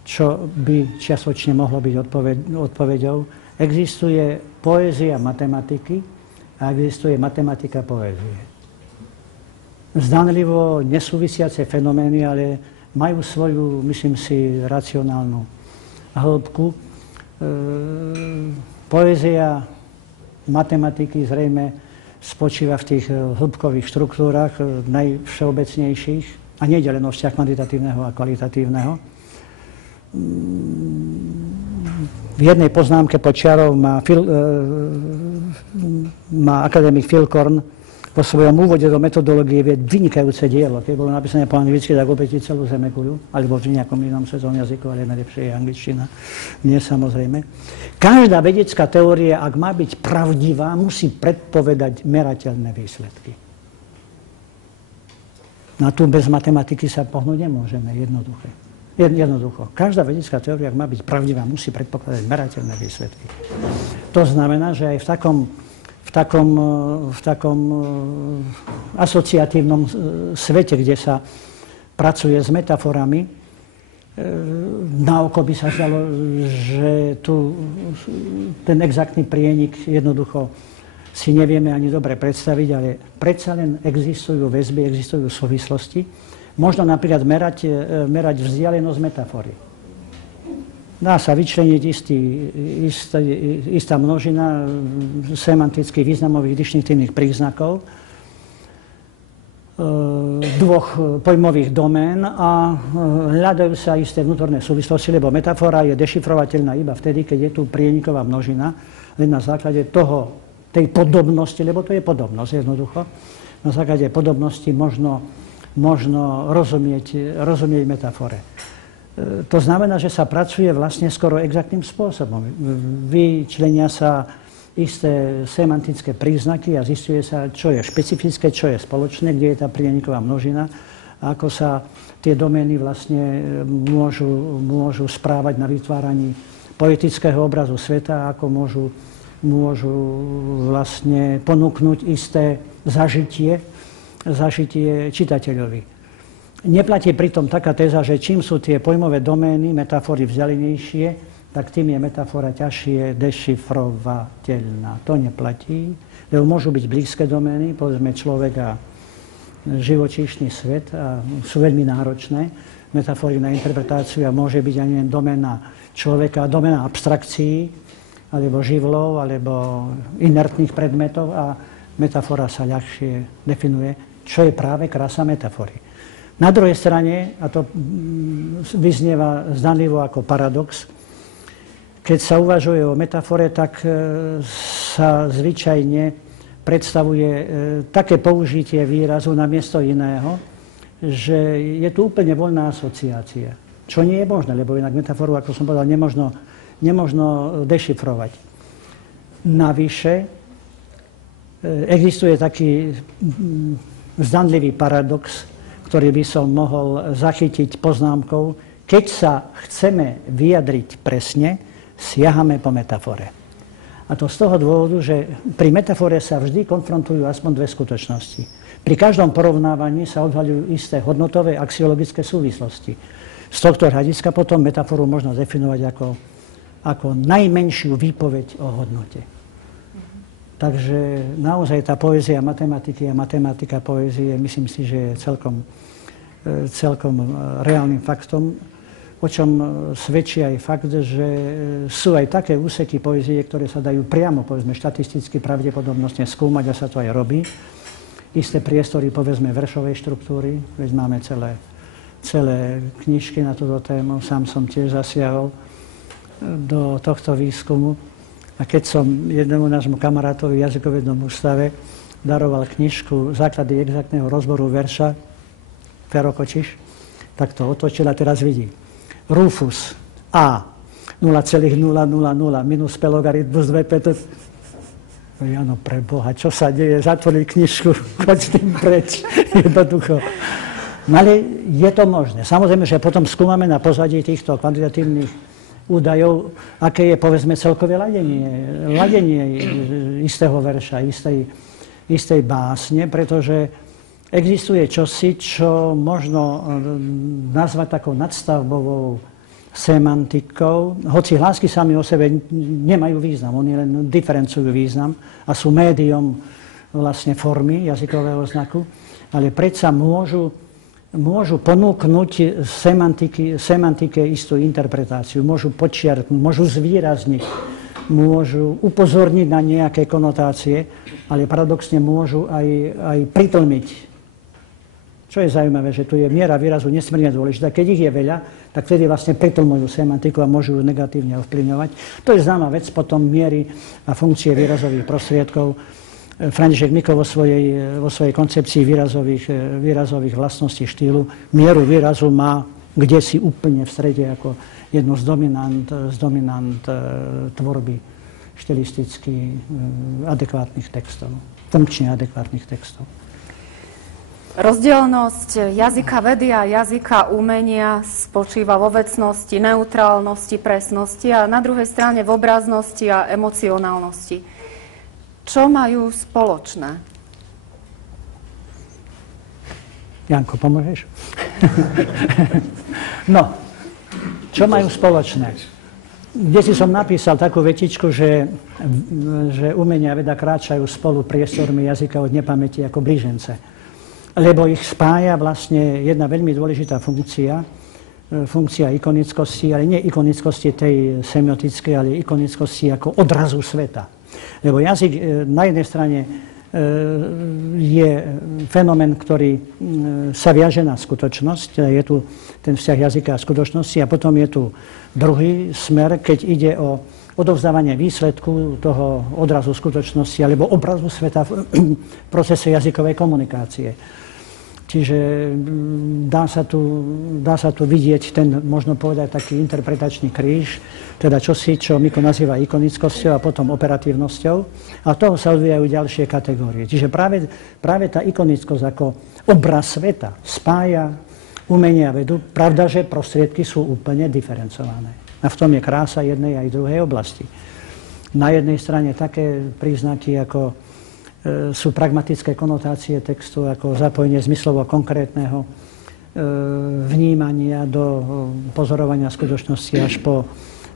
čo by čiastočne mohlo byť odpoveďou. Existuje poézia matematiky a existuje matematika poézie. Zdanlivo nesúvisiace fenomény, ale majú svoju, myslím si, racionálnu hĺbku. Poézia matematiky zrejme spočíva v tých hĺbkových štruktúrach najvšeobecnejších a nie len o vzťah kvantitatívneho a kvalitatívneho. V jednej poznámke počiarov má akademik Filkorn po svojom úvode do metodológie vied vynikajúce dielo. Keď bolo napísané po anglicky, tak opäť celú zemekujú, alebo v nejakom inom svetovom jazyku, ale najlepšie je angličtina. Nie, samozrejme. Každá vedecká teória, ak má byť pravdivá, musí predpovedať merateľné výsledky. Na tu bez matematiky sa pohnúť nemôžeme, jednoducho. Každá vedecká teória, ak má byť pravdivá, musí predpokladať merateľné výsledky. To znamená, že aj v takom asociatívnom svete, kde sa pracuje s metaforami, na oko by sa zdalo, že tu ten exaktný prienik jednoducho si nevieme ani dobre predstaviť, ale predsa len existujú väzby, existujú súvislosti. Možno napríklad merať vzdialenosť metafory. Dá sa vyčleniť istá množina semantických významových distinkčných príznakov dvoch pojmových domén a hľadajú sa isté vnútorné súvislosti, lebo metafora je dešifrovateľná iba vtedy, keď je tu prieniková množina, len na základe tej podobnosti, lebo to je podobnosť jednoducho, na základe podobnosti možno rozumieť metafore. To znamená, že sa pracuje vlastne skoro exaktným spôsobom. Vyčlenia sa isté semantické príznaky a zisťuje sa, čo je špecifické, čo je spoločné, kde je tá prieniková množina, a ako sa tie domény vlastne môžu správať na vytváraní poetického obrazu sveta, ako môžu vlastne ponúknuť isté zažitie čitateľovi. Neplatí pritom taká téza, že čím sú tie pojmové domény, metafory vzdialenejšie, tak tým je metafora ťažšie dešifrovateľná. To neplatí, lebo môžu byť blízke domény, povedzme človek a živočíšny svet, a sú veľmi náročné. Metafory na interpretáciu a môže byť ani len doména človeka, doména abstrakcií, alebo živlov, alebo inertných predmetov, a metafora sa ľahšie definuje, čo je práve krása metafory. Na druhej strane, a to vyznieva zdanlivo ako paradox, keď sa uvažuje o metafore, tak sa zvyčajne predstavuje také použitie výrazu namiesto iného, že je tu úplne voľná asociácia. Čo nie je možné, lebo inak metaforu, ako som povedal, nemožno dešifrovať. Navyše, existuje taký zdanlivý paradox, ktorý by som mohol zachytiť poznámkou: keď sa chceme vyjadriť presne, siahame po metafore. A to z toho dôvodu, že pri metafore sa vždy konfrontujú aspoň dve skutočnosti. Pri každom porovnávaní sa odhaľujú isté hodnotové axiologické súvislosti. Z tohto hľadiska potom metaforu možno definovať ako najmenšiu výpoveď o hodnote. Takže naozaj tá poézia matematiky a matematika poézie, myslím si, že je celkom reálnym faktom, o čom svedčí aj fakt, že sú aj také úseky poézie, ktoré sa dajú priamo, povedzme, štatisticky pravdepodobnostne skúmať, a sa to aj robí, isté priestory, povedzme, veršovej štruktúry, veď máme celé knižky na túto tému, sám som tiež zasiahol do tohto výskumu. A keď som jednému nášmu kamarátovi v jazykovednom ústave daroval knižku Základy exaktného rozboru verša, Fero Kočiš, tak to otočil a teraz vidí. Rufus A 0,000 minus P logaritmus 2P. Áno, pre Boha, čo sa deje? Zatvorili knižku, choď s tým preč. Jednoducho. No ale je to možné. Samozrejme, že potom skúmame na pozadí týchto kvantitatívnych údajov, aké je, povedzme, celkové ladenie istého verša, istej básne, pretože existuje čosi, čo možno nazvať takou nadstavbovou semantikou, hoci hlásky sami o sebe nemajú význam, oni len diferencujú význam a sú médium vlastne formy jazykového znaku, ale predsa môžu ponúknuť semantike istú interpretáciu, môžu podčiarknúť, môžu zvýrazniť, môžu upozorniť na nejaké konotácie, ale paradoxne môžu aj pritlmiť. Čo je zaujímavé, že tu je miera výrazu nesmierne dôležitá. Keď ich je veľa, tak vtedy vlastne pritlmujú semantiku a môžu ju negatívne ovplyvňovať. To je známa vec potom miery a funkcie výrazových prostriedkov. František Miko vo svojej koncepcii výrazových vlastností štýlu mieru výrazu má kdesi úplne v strede ako jednu z dominant tvorby štilisticky adekvátnych textov, funkčne adekvátnych textov. Rozdielnosť jazyka vedy a jazyka umenia spočíva vo vecnosti, neutrálnosti, presnosti a na druhej strane v obraznosti a emocionálnosti. Čo majú spoločné? Janko, pomôžeš? No, čo majú spoločné? Kde si som napísal takú vetičku, že umenia a veda kráčajú spolu priestormi jazyka od nepamäti ako blížence. Lebo ich spája vlastne jedna veľmi dôležitá funkcia ikonickosti, ale nie ikonickosti tej semiotickej, ale ikonickosti ako odrazu sveta. Lebo jazyk na jednej strane je fenomén, ktorý sa viaže na skutočnosť, je tu ten vzťah jazyka a skutočnosti a potom je tu druhý smer, keď ide o odovzdávanie výsledku toho odrazu skutočnosti alebo obrazu sveta v procese jazykovej komunikácie. Čiže dá sa tu vidieť ten, možno povedať, taký interpretačný kríž, teda čosi, čo Miko nazýva ikonickosťou a potom operatívnosťou. A od toho sa odvíjajú ďalšie kategórie. Čiže práve tá ikonickosť ako obraz sveta spája umenie a vedu. Pravda, že prostriedky sú úplne diferencované. A v tom je krása jednej aj druhej oblasti. Na jednej strane také príznaky, ako sú pragmatické konotácie textu, ako zapojenie zmyslovo konkrétneho vnímania do pozorovania skutočnosti až po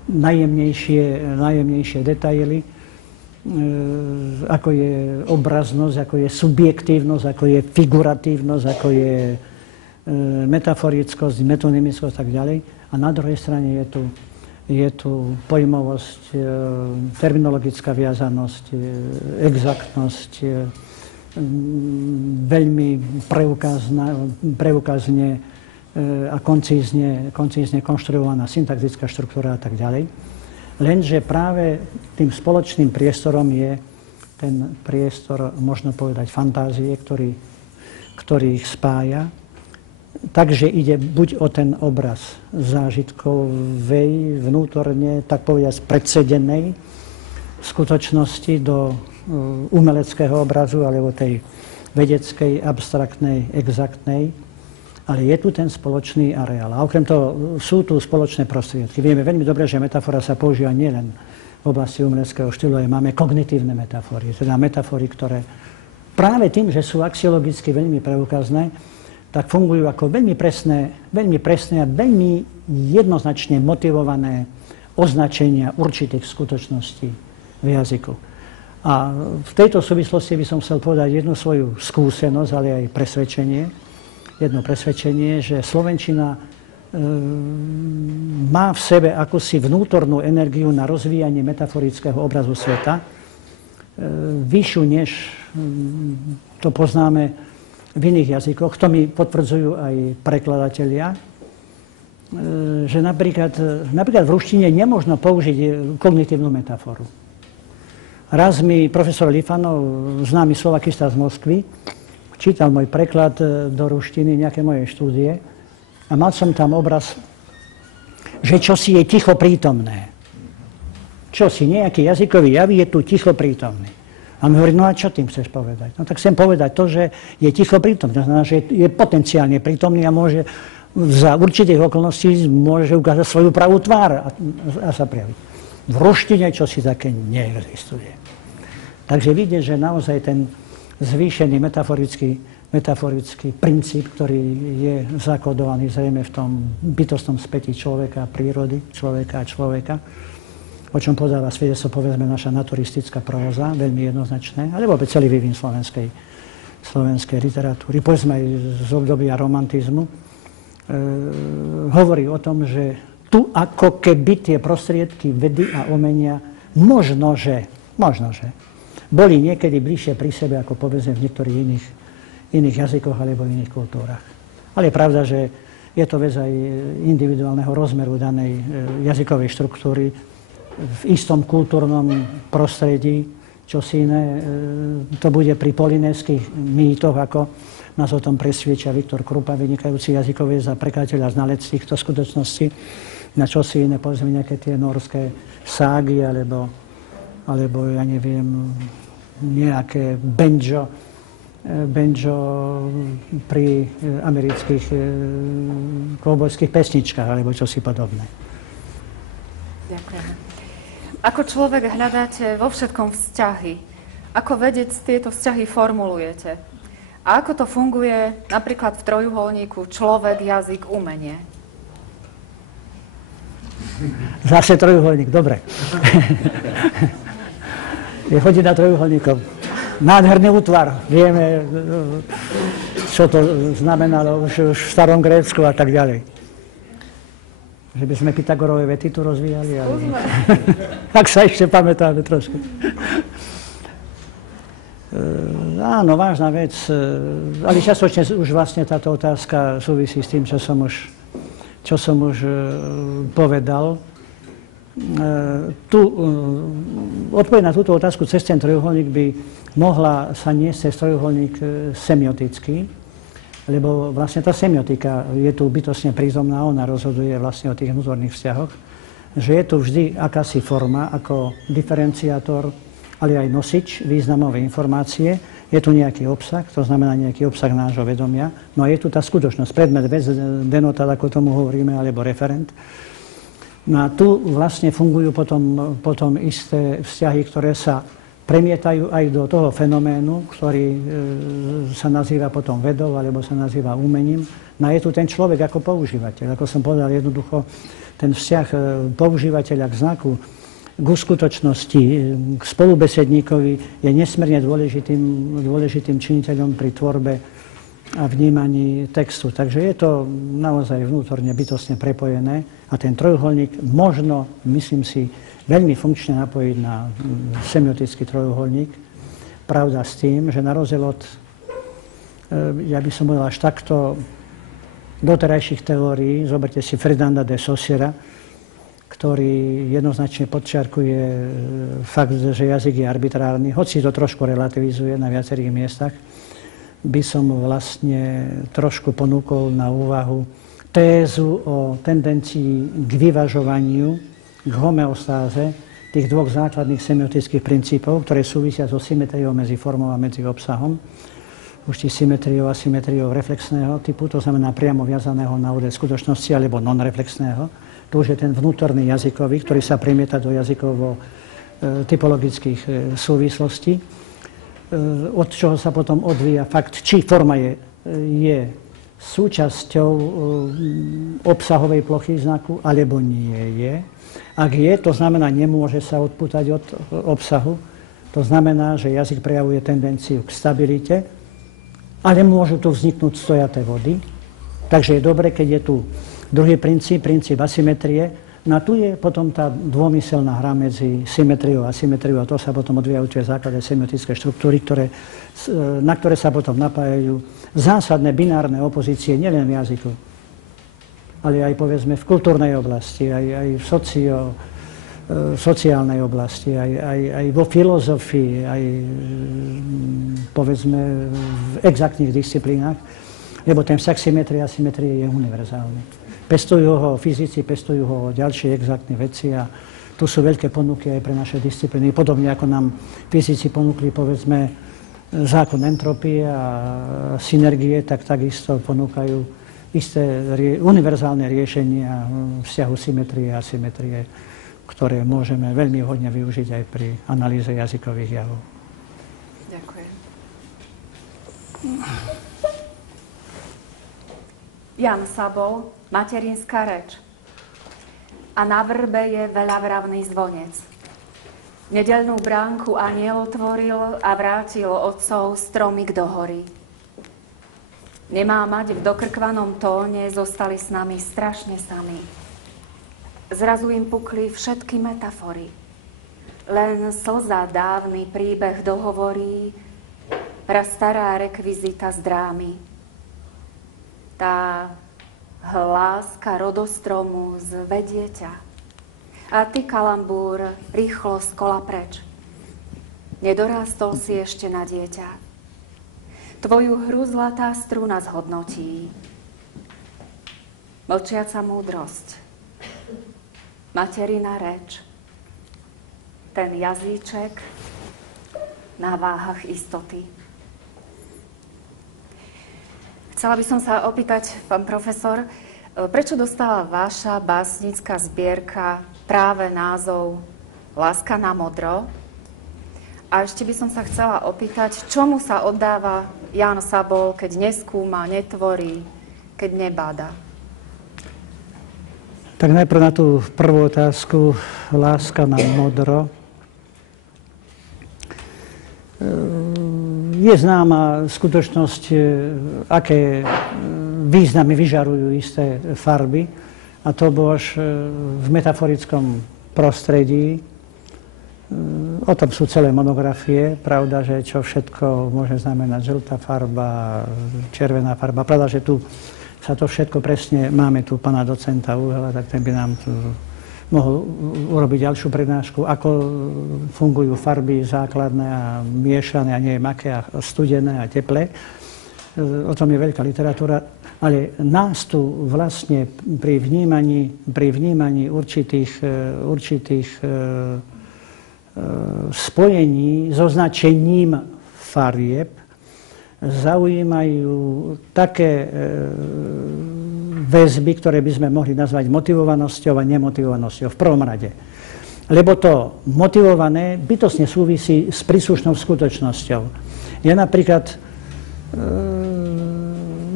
najjemnejšie detaily, ako je obraznosť, ako je subjektívnosť, ako je figuratívnosť, ako je metaforickosť, metonymická a tak ďalej. A na druhej strane je tu pojmovosť, terminologická viazanosť, exaktnosť, veľmi preukazne a koncízne konštruovaná syntaxická štruktúra a tak ďalej. Lenže práve tým spoločným priestorom je ten priestor, možno povedať, fantázie, ktorý ich spája. Takže ide buď o ten obraz zážitkovej, vnútorne, tak povedať, predsedenej skutočnosti do umeleckého obrazu, alebo tej vedeckej, abstraktnej, exaktnej. Ale je tu ten spoločný areál. A okrem toho sú tu spoločné prostriedky. Vieme veľmi dobre, že metafora sa používa nielen v oblasti umeleckého štýlu, ale máme kognitívne metafory. Teda metafory, ktoré práve tým, že sú axiologicky veľmi preukazné, tak fungujú ako veľmi presné a veľmi jednoznačne motivované označenia určitých skutočností v jazyku. A v tejto súvislosti by som chcel povedať jednu svoju skúsenosť, ale aj jedno presvedčenie, že slovenčina má v sebe akúsi vnútornú energiu na rozvíjanie metaforického obrazu sveta, vyššiu než to poznáme v iných jazykoch, to mi potvrdzujú aj prekladatelia, že napríklad v ruštine nemožno použiť kognitívnu metaforu. Raz mi profesor Lifanov, známy slovakista z Moskvy, čítal môj preklad do ruštiny nejaké mojej štúdie a mal som tam obraz, že čosi je ticho prítomné. Čosi, nejaký jazykový jav je tu ticho prítomný. A mi hovorí, no a čo tým chceš povedať? No tak chcem povedať to, že je ticho prítomný. To znamená, že je potenciálne prítomný a môže za určitých okolností môže ukázať svoju pravú tvár a sa prejaviť. V ruštine čosi také neexistuje. Takže vidieť, že naozaj ten zvýšený metaforický princíp, ktorý je zakodovaný zrejme v tom bytostnom spätí človeka a prírody, človeka a človeka, o čom podáva svedectvo, povedzme, naša naturistická próza, veľmi jednoznačné, alebo celý vývin slovenskej literatúry, povedzme aj z obdobia romantizmu, hovorí o tom, že tu ako keby tie prostriedky vedy a umenia možno, že boli niekedy bližšie pri sebe, ako povedzme v niektorých iných jazykoch alebo v iných kultúrach. Ale je pravda, že je to vec aj individuálneho rozmeru danej jazykovej štruktúry v istom kultúrnom prostredí, čo si iné. To bude pri polynéskych mýtoch, ako nás o tom presvieča Viktor Krupa, vynikajúci jazykovec a prekladateľ a znalec týchto skutočností, na čo si iné, povedzme, nejaké tie norské ságy, alebo ja neviem, nejaké banjo pri amerických kovbojských pesničkách, alebo čosi podobné. Ďakujem. Ako človek hľadáte vo všetkom vzťahy? Ako vedec tieto vzťahy formulujete? A ako to funguje napríklad v trojuholníku človek, jazyk, umenie? Zase trojuholník, dobre. Je chodiť na trojuholníkov. Nádherný útvar. Vieme, čo to znamenalo už v starom Grécku a tak ďalej. Že by sme Pythagorové vety tu rozvíjali. Ale... tak sa ešte pamätáme trošku. Áno, vážna vec, ale častočne už vlastne táto otázka súvisí s tým, čo som už povedal. Odpoveď na túto otázku cez ten trojuholník by mohla sa niesť cez trojuholník semiotický, lebo vlastne tá semiotika je tu bytostne prítomná, ona rozhoduje vlastne o tých vnútorných vzťahoch, že je tu vždy akási forma ako diferenciátor, ale aj nosič významové informácie. Je tu nejaký obsah, to znamená nejaký obsah nášho vedomia. No a je tu tá skutočnosť, predmet, vec, denotát, ako tomu hovoríme, alebo referent. No a tu vlastne fungujú potom isté vzťahy, ktoré sa premietajú aj do toho fenoménu, ktorý sa nazýva potom vedou, alebo sa nazýva umením. No a je tu ten človek ako používateľ. Ako som povedal, jednoducho ten vzťah používateľa k znaku, k skutočnosti, k spolubesedníkovi je nesmierne dôležitým činiteľom pri tvorbe a vnímaní textu. Takže je to naozaj vnútorne bytostne prepojené a ten trojuholník možno, myslím si, veľmi funkčne napojiť na semiotický trojuholník. Pravda s tým, že na rozdiel od, ja by som povedal až takto, doterajších teórií, zoberte si Ferdinanda de Saussura, ktorý jednoznačne podčiarkuje fakt, že jazyk je arbitrárny, hoci to trošku relativizuje na viacerých miestach, by som vlastne trošku ponúkol na úvahu tézu o tendencii k vyvažovaniu, k homeostáze tých dvoch základných semiotických princípov, ktoré súvisia so symetriou medzi formou a medzi obsahom. Už symetriou a symetriou reflexného typu, to znamená priamo viazaného na údaj skutočnosti alebo non-reflexného. To už je ten vnútorný jazykový, ktorý sa premieta do jazykovo-typologických súvislostí, od čoho sa potom odvíja fakt, či forma je súčasťou obsahovej plochy znaku, alebo nie je. Ak je, to znamená, nemôže sa odpútať od obsahu. To znamená, že jazyk prejavuje tendenciu k stabilite, ale môžu tu vzniknúť stojaté vody. Takže je dobre, keď je tu druhý princíp asymetrie, No a tu je potom tá dômyselná hra medzi symetriou a asymetriou a to sa potom odvíjajú tie základné semiotické štruktúry, na ktoré sa potom napájajú zásadné binárne opozície nielen v jazyku, ale aj povedzme v kultúrnej oblasti, aj v sociálnej oblasti, aj vo filozofii, aj povedzme v exaktných disciplínach, lebo ten vzťah symetrie a asymetrie je univerzálny. Pestujú ho fyzici, pestujú ho ďalšie exaktné veci a tu sú veľké ponuky aj pre naše disciplíny. Podobne ako nám fyzici ponúkli, povedzme, zákon entropie a synergie, tak takisto ponúkajú isté univerzálne riešenia vzťahu symetrie a asymetrie, ktoré môžeme veľmi vhodne využiť aj pri analýze jazykových javov. Ďakujem. Jan Sabol, Materinská reč. A na vrbe je veľavravný zvonec. Nedeľnú bránku aniel otvoril a vrátil otcov stromík do hory. Nemá mať v dokrkvanom tóne, zostali s nami strašne sami. Zrazu im pukli všetky metafory. Len slza dávny príbeh dohovorí, prastará rekvizita z drámy. Tá hláska rodostromu zvedie ťa. A ty, kalambúr, rýchlo z kola preč. Nedorástol si ešte na dieťa. Tvoju hru zlatá struna zhodnotí. Mlčiaca múdrosť. Materina reč. Ten jazyček na váhach istoty. Chcela by som sa opýtať, pán profesor, prečo dostala vaša básnická zbierka práve názov Láska na modro? A ešte by som sa chcela opýtať, čomu sa oddáva Jan Sabol, keď neskúma, netvorí, keď nebáda? Tak najprv na tú prvú otázku, láska na modro. Je známa skutočnosť, aké významy vyžarujú isté farby, a to bolo až v metaforickom prostredí. O tom sú celé monografie. Pravda, že čo všetko môže znamenať žltá farba, červená farba. Pravda, že tu sa to všetko presne, máme tu pána docenta Uhela, tak ten by nám tu mohol urobiť ďalšiu prednášku, ako fungujú farby základné a miešané a nie aké, a studené a teplé. O tom je veľká literatúra, ale nás tu vlastne pri vnímaní určitých spojení s označením farieb zaujímajú také väzby, ktoré by sme mohli nazvať motivovanosťou a nemotivovanosťou v prvom rade. Lebo to motivované bytostne súvisí s príslušnou skutočnosťou. Je napríklad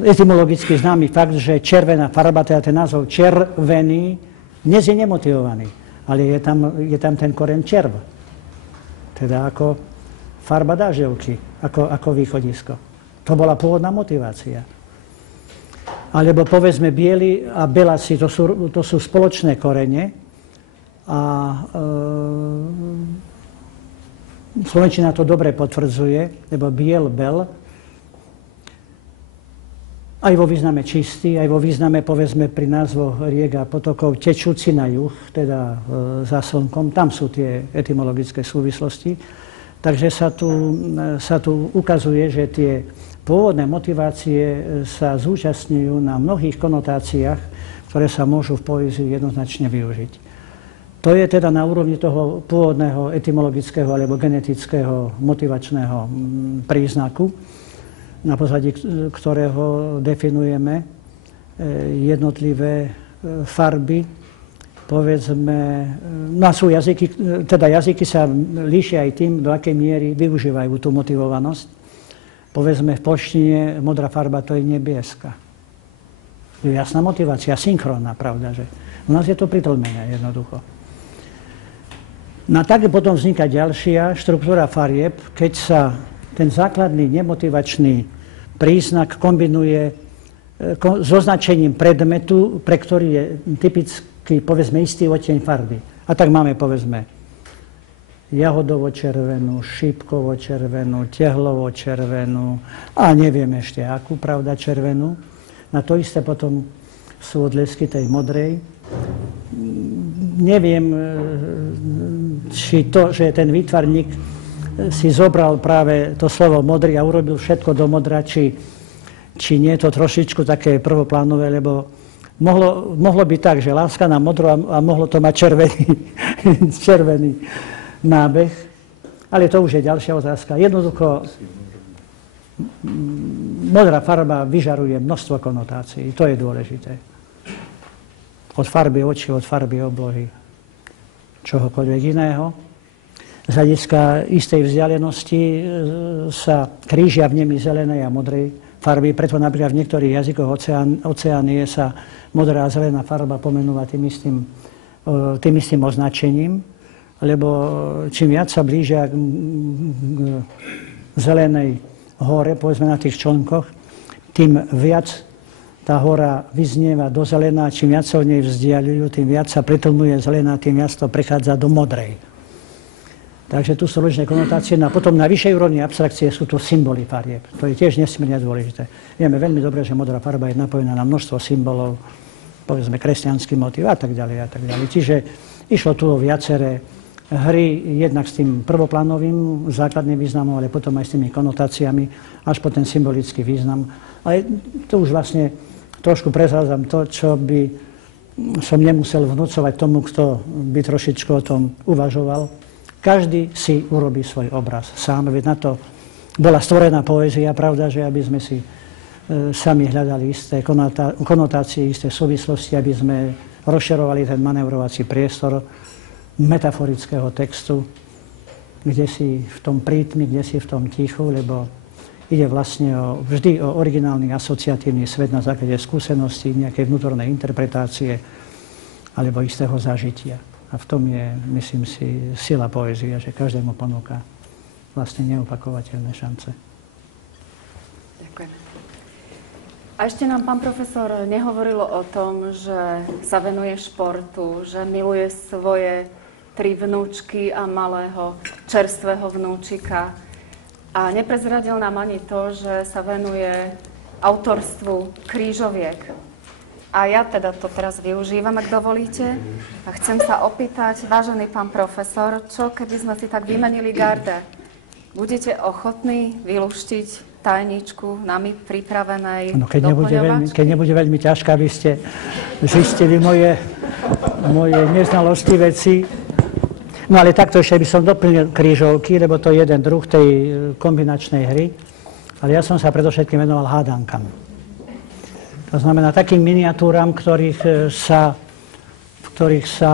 etymologicky známy fakt, že červená farba, teda ten názov červený, dnes je nemotivovaný, ale je tam ten koreň červ. Teda ako farba dážďovky, ako východisko. To bola pôvodná motivácia. Alebo povedzme biely a belasi, to sú spoločné korene a slovenčina to dobre potvrdzuje, lebo biel, bel, aj vo význame čistý, aj vo význame povedzme pri názvoch riek a potokov tečúci na juh, teda za slnkom, tam sú tie etymologické súvislosti. Takže sa tu ukazuje, že tie pôvodné motivácie sa zúčastňujú na mnohých konotáciách, ktoré sa môžu v poézii jednoznačne využiť. To je teda na úrovni toho pôvodného etymologického alebo genetického motivačného príznaku, na pozadí ktorého definujeme jednotlivé farby. Povedzme, no sú jazyky, teda jazyky sa líšia aj tým, do akej miery využívajú tú motivovanosť. Povedzme, v poľštine modrá farba to je nebieska. Je jasná motivácia, synchrónna, pravda, že u nás je to pritlmené jednoducho. No a tak potom vzniká ďalšia štruktúra farieb, keď sa ten základný nemotivačný príznak kombinuje s označením predmetu, pre ktorý je typické taký, povedzme, istý odtieň farby. A tak máme, povedzme, jahodovo-červenú, šípkovo-červenú, tehlovo-červenú a neviem ešte akú, pravda, červenú. Na to isté potom sú odlesky tej modrej. Neviem, či to, že ten výtvarník si zobral práve to slovo modrý a urobil všetko do modra, či nie je to trošičku také prvoplánové, lebo mohlo byť tak, že láska na modro a mohlo to mať červený nábeh. Ale to už je ďalšia otázka. Jednoducho, modrá farba vyžaruje množstvo konotácií. To je dôležité. Od farby očí, od farby oblohy, čohokoľvek iného. Z hľadiska istej vzdialenosti sa krížia v nemi zelenej a modrej farby, preto napríklad v niektorých jazykoch Oceánie sa modrá a zelená farba pomenúva tým istým označením, lebo čím viac sa blížia k zelenej hore, povedzme na tých člnkoch, tým viac tá hora vyznieva do zelená, čím viac sa od nej vzdialujú, tým viac sa pritlmuje zelená, tým viac to prechádza do modrej. Takže tu sú rôzne konotácie. A potom na vyššej úrovni abstrakcie sú tu symboly farieb. To je tiež nesmierne dôležité. Vieme veľmi dobre, že modrá farba je napojená na množstvo symbolov, povedzme kresťanský motív a tak ďalej a tak ďalej. Čiže išlo tu o viaceré hry, jednak s tým prvoplánovým základným významom, ale potom aj s tými konotáciami, až po ten symbolický význam. Ale to už vlastne trošku prezrádzam to, čo by som nemusel vnúcovať tomu, kto by trošičku o tom uvažoval. Každý si urobí svoj obraz sám, veď na to bola stvorená poézia, pravda, že aby sme si sami hľadali isté konotácie, isté súvislosti, aby sme rozširovali ten manevrovací priestor metaforického textu, kde si v tom prítmi, kde si v tom tichu, lebo ide vlastne vždy o originálny asociatívny svet na základe skúseností, nejakej vnútornej interpretácie alebo istého zažitia. A v tom je, myslím si, sila poézie, že každému ponúka vlastne neopakovateľné šance. Ďakujem. A ešte nám pán profesor nehovorilo o tom, že sa venuje športu, že miluje svoje 3 vnúčky a malého čerstvého vnúčika. A neprezradil nám ani to, že sa venuje autorstvu krížoviek. A ja teda to teraz využívam, ak dovolíte. A chcem sa opýtať, vážený pán profesor, čo keby sme si tak vymenili garde? Budete ochotní vylúštiť tajničku nami pripravenej doplňovačky? Keď nebude veľmi ťažká, aby ste zistili moje neznalosti veci. No ale takto ešte by som doplnil krížovky, lebo to je jeden druh tej kombinačnej hry. Ale ja som sa predovšetkým venoval hádankam. To znamená takým miniatúram, v ktorých sa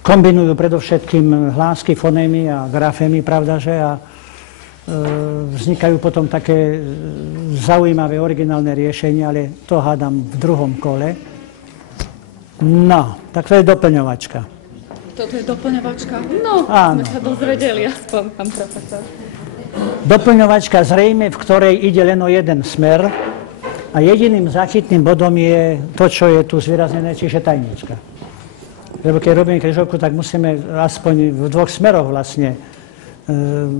kombinujú predovšetkým hlásky, fonémy a grafémy, pravda, že? A vznikajú potom také zaujímavé, originálne riešenia, ale to hádam v druhom kole. No, tak to je doplňovačka. Toto je doplňovačka? No, áno. Sme sa dozvedeli aspoň, pán profesor. Doplňovačka zrejme, v ktorej ide len o jeden smer a jediným záchytným bodom je to, čo je tu zvýraznené, čiže tajnička. Lebo keď robíme križovku, tak musíme aspoň v 2 smeroch vlastne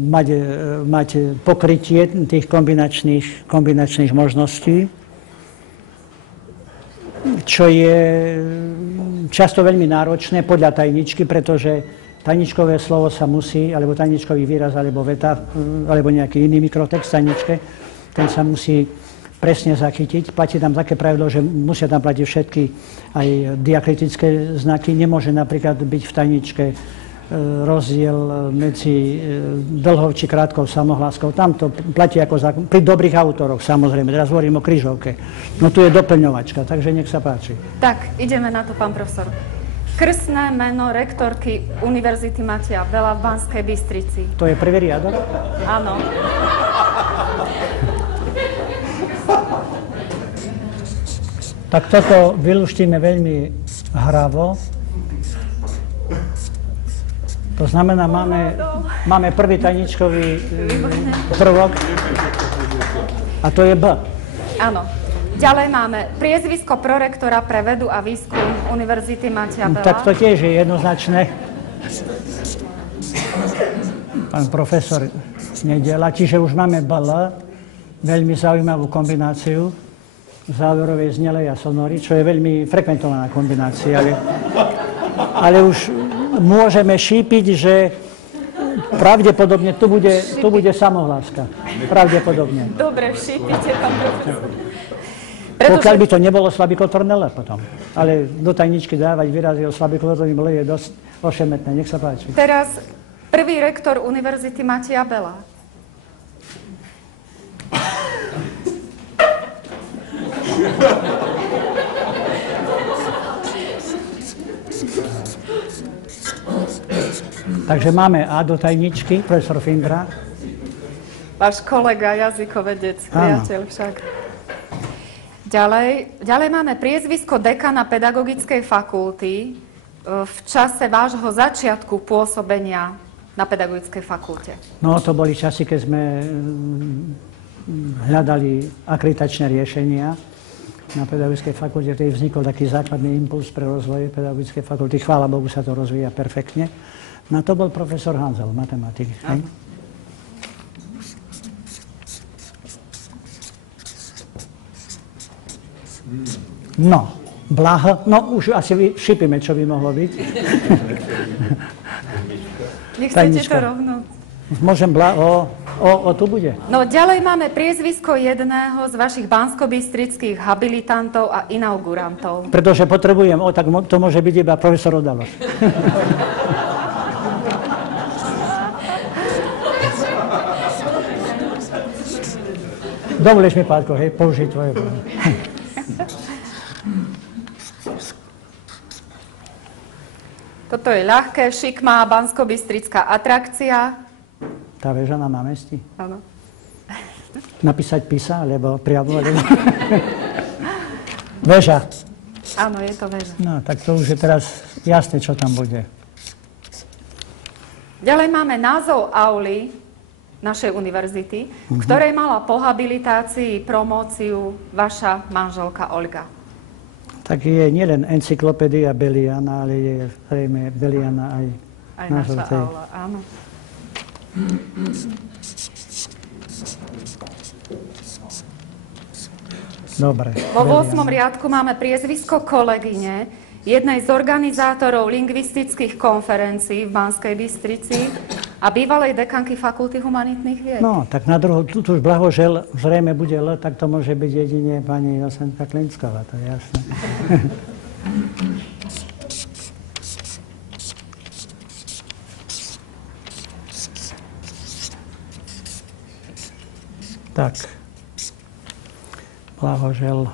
mať pokrytie tých kombinačných možností, čo je často veľmi náročné podľa tajničky, pretože tajničkové slovo sa musí, alebo tajničkový výraz, alebo veta, alebo nejaký iný mikrotext tajničke, ten sa musí presne zachytiť. Platí tam také pravidlo, že musia tam platiť všetky aj diakritické znaky. Nemôže napríklad byť v tajničke rozdiel medzi dlhou či krátkou samohláskou. Tam to platí ako zákon. Pri dobrých autoroch, samozrejme. Teraz hovorím o križovke. No tu je doplňovačka, takže nech sa páči. Tak, ideme na to, pán profesor. Krstné meno rektorky Univerzity Mateja Bela v Banskej Bystrici. To je prvý riadok? Áno. Tak toto vylúštime veľmi hravo. To znamená, máme prvý tajničkový prvok a to je B. Áno. Ďalej máme priezvisko prorektora pre vedu a výskum Univerzity Mateja Bela. Tak to tiež je jednoznačné. Pán profesor Nedela. Čiže už máme BL, veľmi zaujímavú kombináciu záverovej znelej a sonory, čo je veľmi frekventovaná kombinácia. Ale už môžeme šípiť, že pravdepodobne tu bude samohláska. Pravdepodobne. Dobre, šípite, pán profesor. Pokiaľ by to nebolo slabikotorné L potom. Ale do tajničky dávať výrazy o slabikotorným L je dosť ošemetné. Nech sa páči. Teraz prvý rektor Univerzity Mateja Bela. Takže máme A do tajničky, profesor Findra. Váš kolega, jazykovedec, priateľ však. Ďalej máme priezvisko dekana pedagogickej fakulty v čase vášho začiatku pôsobenia na pedagogickej fakulte. No, to boli časy, keď sme hľadali akreditačné riešenia na pedagogickej fakulte, ktorý vznikol taký základný impuls pre rozvoj pedagogickej fakulty. Chvála Bohu, sa to rozvíja perfektne. No to bol profesor Hanzel, matematik. No, Blaha, no už asi šipíme, čo by mohlo byť. Nechcete to rovno? Môžem tu bude. No ďalej máme priezvisko jedného z vašich banskobystrických habilitantov a inaugurantov. Pretože potrebujem, tak to môže byť iba profesor Odaloš. Dovolíš mi, Pátko, hej, použiť tvoje. Toto je ľahké, šikmá banskobystrická atrakcia. Tá väža na námestí? Áno. Napísať písa, alebo priamo, alebo... Väža. Áno, je to väža. No, tak to už je teraz jasné, čo tam bude. Ďalej máme názov auly našej univerzity, ktorej mala po habilitácii promóciu vaša manželka Olga. Tak je nielen encyklopédia Beliana, ale je zrejme Beliana aj naša aula, áno. Dobre. Vo 8. riadku máme priezvisko kolegyne, jednej z organizátorov lingvistických konferencií v Banskej Bystrici a bývalej dekanky Fakulty humanitných vied. No, tak na druhou, tu už blahožel, zrejme bude L, tak to môže byť jedine pani Josenka Klinsková, to je jasné. Tak, blahožel.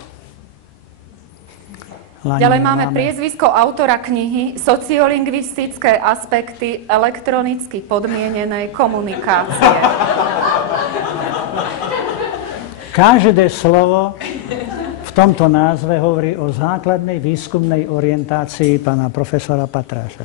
Ďalej máme priezvisko autora knihy Sociolingvistické aspekty elektronicky podmienenej komunikácie. Každé slovo v tomto názve hovorí o základnej výskumnej orientácii pána profesora Patráša.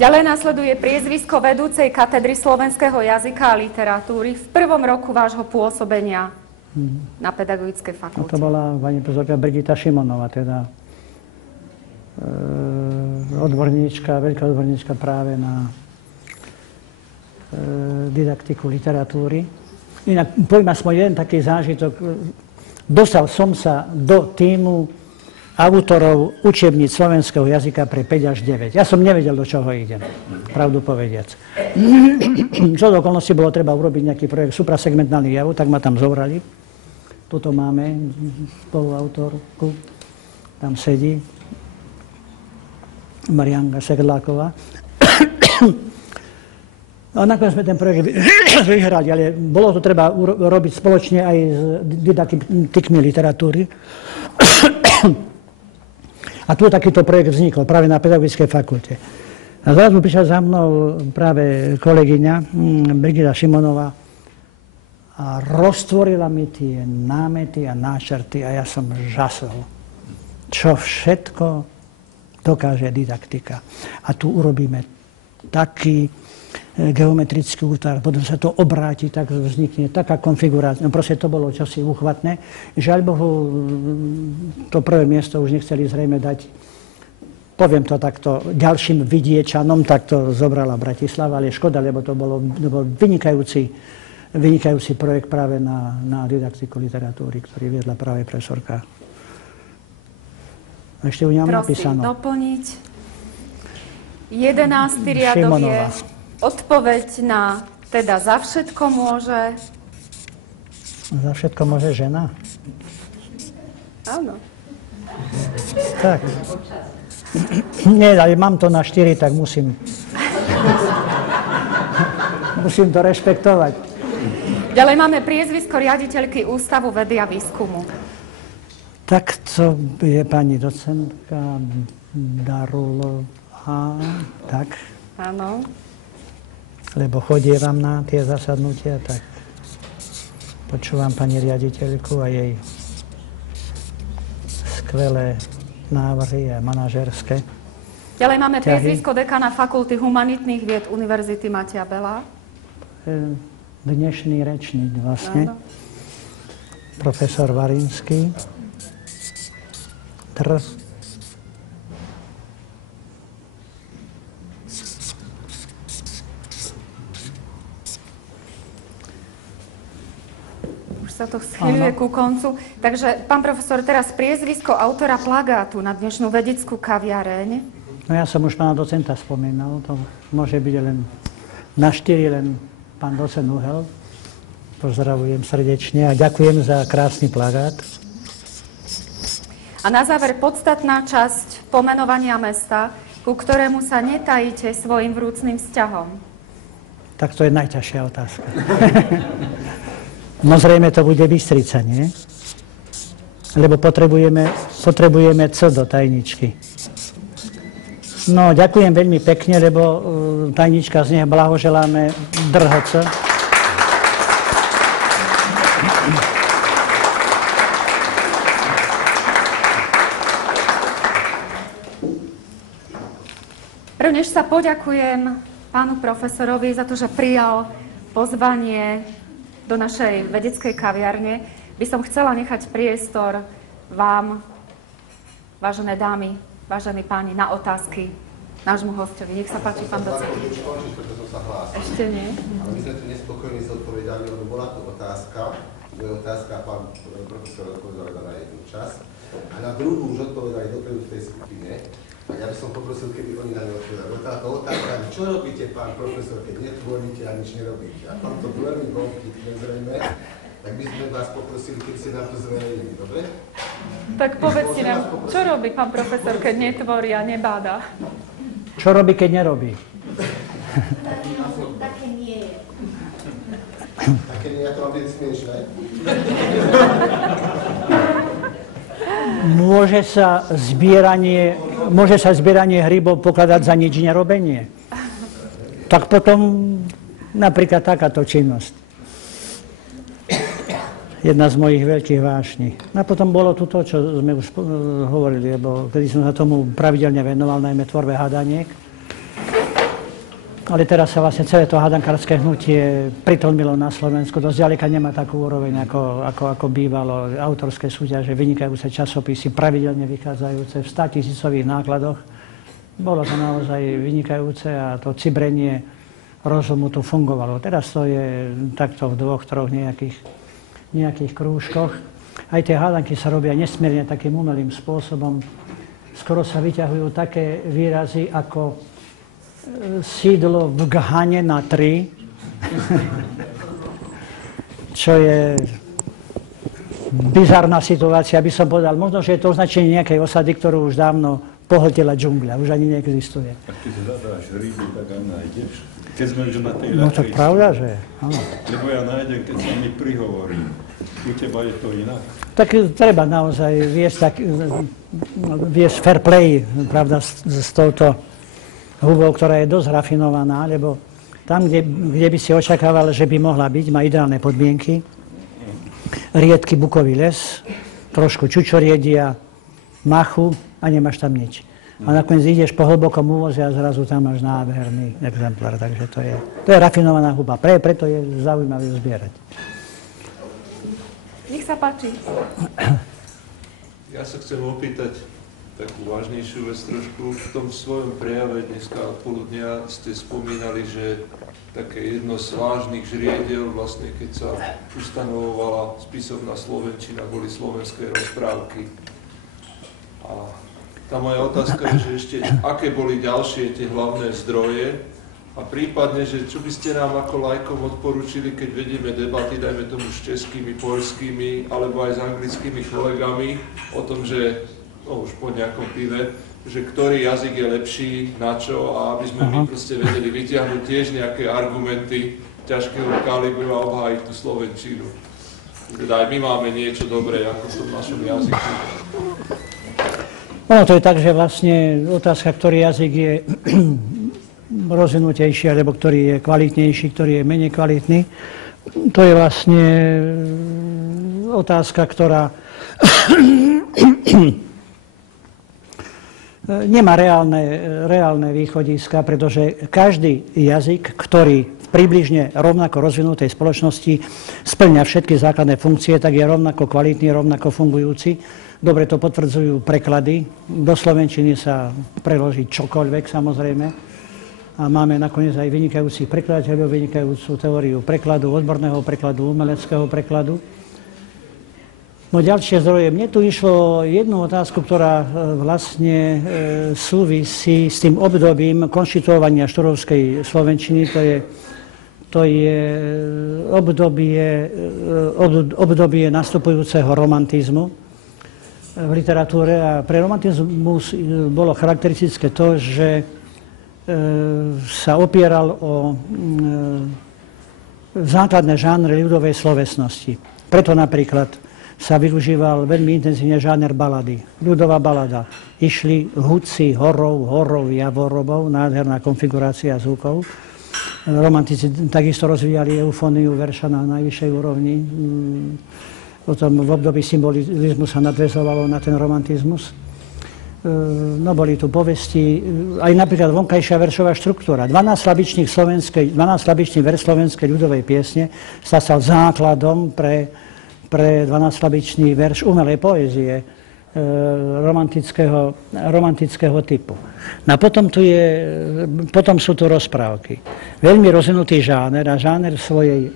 Ďalej nasleduje priezvisko vedúcej katedry slovenského jazyka a literatúry v prvom roku vášho pôsobenia na pedagogickej fakulte. To bola pani profesorka Brigita Šimonová, teda odborníčka, veľká odborníčka práve na didaktiku literatúry. Inak poviem aspoň jeden taký zážitok. Dostal som sa do tímu autorov učebníc slovenského jazyka pre 5 až 9. Ja som nevedel, do čoho idem, pravdu povediac. Čo do okolností bolo treba urobiť nejaký projekt suprasegmentálnych javov, tak ma tam zobrali. Tuto máme spoluautorku, tam sedí Marianka Sedláková. A nakoniec sme ten projekt vyhrali, ale bolo to treba robiť spoločne aj s didaktikmi literatúry. A tu takýto projekt vznikol práve na pedagogickej fakulte. A zrazu prišla za mnou práve kolegyňa Brigita Šimonová a roztvorila mi tie námety a náčrty a ja som žasol. Čo všetko dokáže didaktika. A tu urobíme taký geometrický útvar, potom sa to obráti, tak vznikne taká konfigurácia. No proste to bolo čosi uchvatné. Žiaľ Bohu, to prvé miesto už nechceli zrejme dať, poviem to takto, ďalším vidiečanom, tak to zobrala Bratislava, ale škoda, lebo to bol vynikajúci projekt práve na didaktiku literatúry, ktorý viedla práve profesorka. Ešte ju nemám napísanú. Prosím, doplniť. 11. riadok je odpoveď na teda za všetko môže... Za všetko môže žena? Áno. Tak. Nie, ale mám to na 4, tak musím to rešpektovať. Ďalej máme priezvisko riaditeľky Ústavu vedy a výskumu. Tak to je pani docentka Darulová, tak? Áno. Lebo chodievam na tie zasadnutia, tak počúvam pani riaditeľku a jej skvelé návrhy a manažerské. Ďalej máme priezvisko dekana Fakulty humanitných vied Univerzity Mateja Bela. Dnešný rečník vlastne. Áno. Profesor Varinský. Už sa to schýľuje ku koncu. Takže, pán profesor, teraz priezvisko autora plagátu na dnešnú vedeckú kaviareň. No ja som už pána docenta spomínal, to môže byť len na 4 len pán docent Uhel. Pozdravujem srdečne a ďakujem za krásny plagát. A na záver podstatná časť pomenovania mesta, ku ktorému sa netajíte svojim vrúcnym vzťahom. Tak to je najťažšia otázka. No zrejme to bude Bystrica, nie? Lebo potrebujeme C do tajničky. No, ďakujem veľmi pekne, lebo tajnička z nej blahoželáme DRHC. Prvnež sa poďakujem pánu profesorovi za to, že prijal pozvanie do našej vedeckej kaviarne, by som chcela nechať priestor vám, vážené dámy, vážení páni, na otázky nášmu hostovi. Nech sa páči, pán docent. Ešte nie. Ale my sme tu nespokojní s odpovedami, lebo bola tu otázka. Moja otázka, pán profesor odpovedal na jednu časť. A na druhú už odpovedali dopredu v tej skupine. A ja by som poprosil, keby oni na ňu odpovedali. Táto otázka, čo robíte, pán profesor, keď netvoríte a nič nerobíte? A tam to veľmi bol vtipne zrejme. Tak by sme vás poprosili, keby ste nám to zverejnili, dobre? Tak povedzte nám, čo robí pán profesor, keď netvorí a nebáda? Čo robí, keď nerobí? Také nie je. Také nie, ja to mám byť smiešné. Môže sa zbieranie hrybov pokladať za nič nerobenie? Tak potom napríklad takáto činnosť. Jedna z mojich veľkých vášní. A potom bolo tu to, čo sme už hovorili, lebo kedy som sa tomu pravidelne venoval, najmä tvorbe hádaniek. Ale teraz sa vlastne celé to hádankárske hnutie pritlmilo na Slovensku. Dosť ďaleka nemá takú úroveň, ako bývalo. Autorské súťaže, vynikajúce časopisy, pravidelne vychádzajúce v 100 000 nákladoch. Bolo to naozaj vynikajúce a to cibrenie rozumu tu fungovalo. Teraz to je takto v 2, 3 nejakých krúžkoch. Aj tie hádanky sa robia nesmierne takým umelým spôsobom. Skoro sa vyťahujú také výrazy ako sídlo v Ghane na 3, čo je bizarná situácia, by som povedal. Možno, že je to označenie nejakej osady, ktorú už dávno pohltila džungľa. Už ani neexistuje. A keď zadáš rybu, tak aj nájdeš. Keď sme už na tej No to pravda, že? Áno. Lebo ja nájdem, keď sa mi prihovorí. U teba je to inak? Tak treba naozaj viesť fair play, pravda, s touto hubou, ktorá je dosť rafinovaná, lebo tam, kde by si očakával, že by mohla byť, má ideálne podmienky. Riedky bukový les, trošku čučoriedia, machu a nemáš tam nič. A nakoniec ideš po hlbokom úvoze a zrazu tam máš nádherný exemplár. Takže to je rafinovaná hudba. Preto je zaujímavé zbierať. Nech sa páči. Ja sa chcem opýtať takú vážnejšiu vec trošku. V tom svojom prejave dneska odpoludnia ste spomínali, že také jedno z vážnych žriediel, vlastne keď sa ustanovovala spisovná slovenčina, boli slovenské rozprávky. A tá moja otázka je, že ešte aké boli ďalšie tie hlavné zdroje a prípadne, že čo by ste nám ako laikom odporúčili, keď vedieme debaty, dajme tomu s českými, poľskými alebo aj s anglickými kolegami o tom, že už po nejakom pive, že ktorý jazyk je lepší, na čo a aby sme my proste vedeli vyťahnuť tiež nejaké argumenty ťažkého kalibru a obhájiť tú slovenčinu. Teda aj my máme niečo dobré ako v tom našom jazyku. Ono to je tak, že vlastne otázka, ktorý jazyk je rozvinutejší, alebo ktorý je kvalitnejší, ktorý je menej kvalitný, to je vlastne otázka, ktorá nemá reálne východiska, pretože každý jazyk, ktorý v približne rovnako rozvinutej spoločnosti spĺňa všetky základné funkcie, tak je rovnako kvalitný, rovnako fungujúci. Dobre to potvrdzujú preklady. Do slovenčiny sa preloží čokoľvek, samozrejme. A máme nakoniec aj vynikajúcich prekladateľov, vynikajúcu teóriu prekladu, odborného prekladu, umeleckého prekladu. No ďalšie zdroje. Mne tu išlo jednu otázku, ktorá vlastne súvisí s tým obdobím konštituovania štúrovskej slovenčiny. To je obdobie nastupujúceho romantizmu v literatúre. A pre romantizmus bolo charakteristické to, že sa opieral o základné žánre ľudovej slovesnosti. Preto napríklad sa využíval veľmi intenzívne žáner balady. Ľudová balada. Išli hudci horov, javorobov, nádherná konfigurácia zvukov. Romantici takisto rozvíjali eufóniu verša na najvyššej úrovni. Potom v období symbolizmu sa nadväzovalo na ten romantizmus. No boli tu povesti, aj napríklad vonkajšia veršová štruktúra. 12 slabičný verš slovenskej ľudovej piesne sa stal základom pre 12-slabičný verš umelej poézie romantického typu. No a potom sú tu rozprávky. Veľmi rozvinutý žáner a žáner v svojej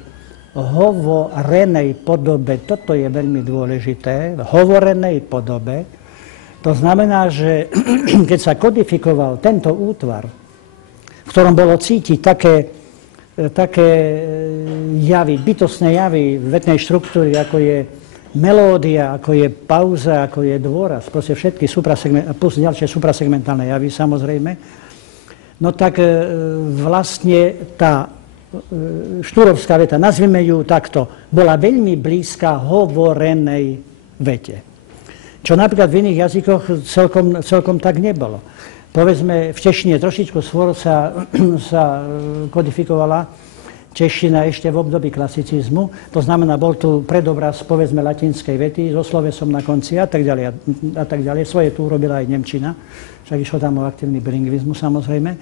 hovorenej podobe, toto je veľmi dôležité, v hovorenej podobe, to znamená, že keď sa kodifikoval tento útvar, v ktorom bolo cítiť také javy, bytostné javy vetnej štruktúry, ako je melódia, ako je pauza, ako je dôraz, proste všetky plus ďalšie suprasegmentálne javy, samozrejme, no tak vlastne tá štúrovská veta, nazvime ju takto, bola veľmi blízka hovorenej vete. Čo napríklad v iných jazykoch celkom tak nebolo. Povedzme, v češtine trošičku skôr sa kodifikovala čeština ešte v období klasicizmu. To znamená, bol tu predobraz, povedzme, latinskej vety so slovesom na konci a tak ďalej. A tak ďalej. Svoje tu urobila aj nemčina. Však išlo tam o aktívny bilingvizmus, samozrejme.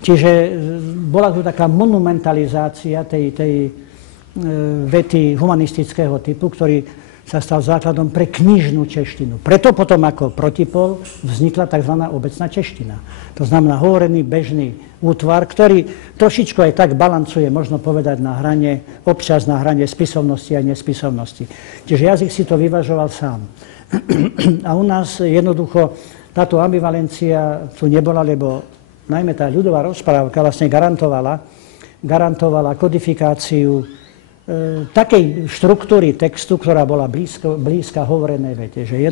Čiže bola tu taká monumentalizácia tej vety humanistického typu, ktorý sa stal základom pre knižnú češtinu. Preto potom ako protipol vznikla tzv. Obecná čeština. To znamená hovorený bežný útvar, ktorý trošičku aj tak balancuje, možno povedať, občas na hrane spisovnosti a nespisovnosti. Čiže jazyk si to vyvažoval sám. A u nás jednoducho táto ambivalencia tu nebola, lebo najmä tá ľudová rozprávka vlastne garantovala kodifikáciu takej štruktúry textu, ktorá bola blízka hovorenej vete. Že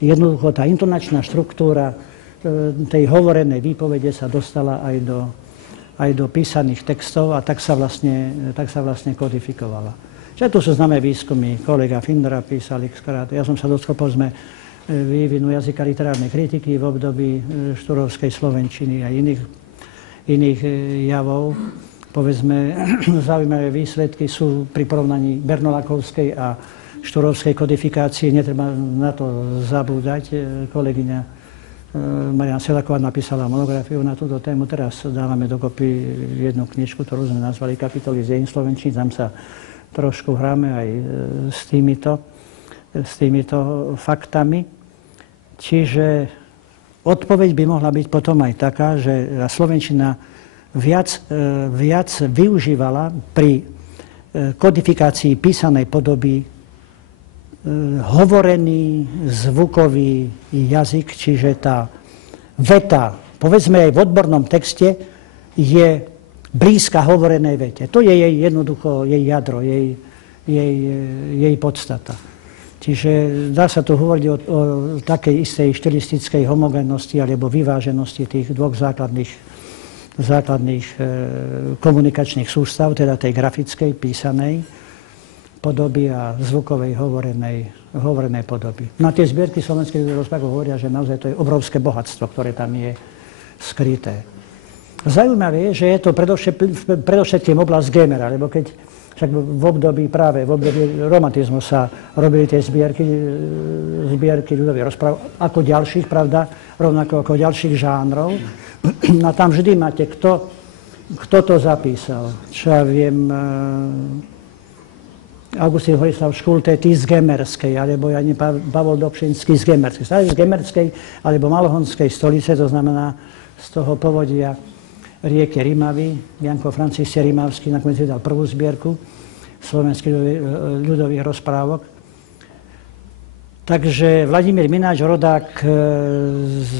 jednoducho tá intonačná štruktúra tej hovorenej výpovede sa dostala aj do písaných textov a tak sa vlastne kodifikovala. Čiže tu sú známe výskumy. Kolega Findra písal xkrát. Ja som sa dotkol, povedzme, vývinu jazyka literárnej kritiky v období štúrovskej slovenčiny a iných javov. Povedzme, zaujímavé výsledky sú pri porovnaní bernolákovskej a štúrovskej kodifikácie. Netreba na to zabúdať. Kolegyňa Mariana Selaková napísala monografiu na túto tému. Teraz dávame dokopy jednu knižku, ktorú sme nazvali Kapitoly z dejín slovenčiny. Tam sa trošku hráme aj s týmito faktami. Čiže odpoveď by mohla byť potom aj taká, že slovenčina viac využívala pri kodifikácii písanej podoby hovorený zvukový jazyk, čiže tá veta, povedzme aj v odbornom texte, je blízka hovorenej vete. To je jej jednoducho, jej jadro, jej podstata. Čiže dá sa tu hovoriť o takej istej štilistickej homogénnosti alebo vyváženosti tých dvoch základných komunikačných sústav, teda tej grafickej, písanej podoby a zvukovej hovorenej podoby. Na tie zbierky slovenských rozprávok hovoria, že naozaj to je obrovské bohatstvo, ktoré tam je skryté. Zaujímavé je, že je to predovšetkým oblasť Gémera, lebo keď však v období romantizmu sa robili tie zbierky ľudových rozprávok ako ďalších, pravda, rovnako ako ďalších žánrov. A tam vždy máte, kto to zapísal. Čo ja viem, Augustín Horislav Škultéty z Gemerskej, alebo Pavol Dobšinský z Gemerskej. Stále z Gemerskej, alebo Malohonskej stolice, to znamená z toho povodia rieky Rimavy. Janko František Rimavský nakoniec vydal prvú zbierku slovenských ľudových rozprávok. Takže Vladimír Mináč, rodák z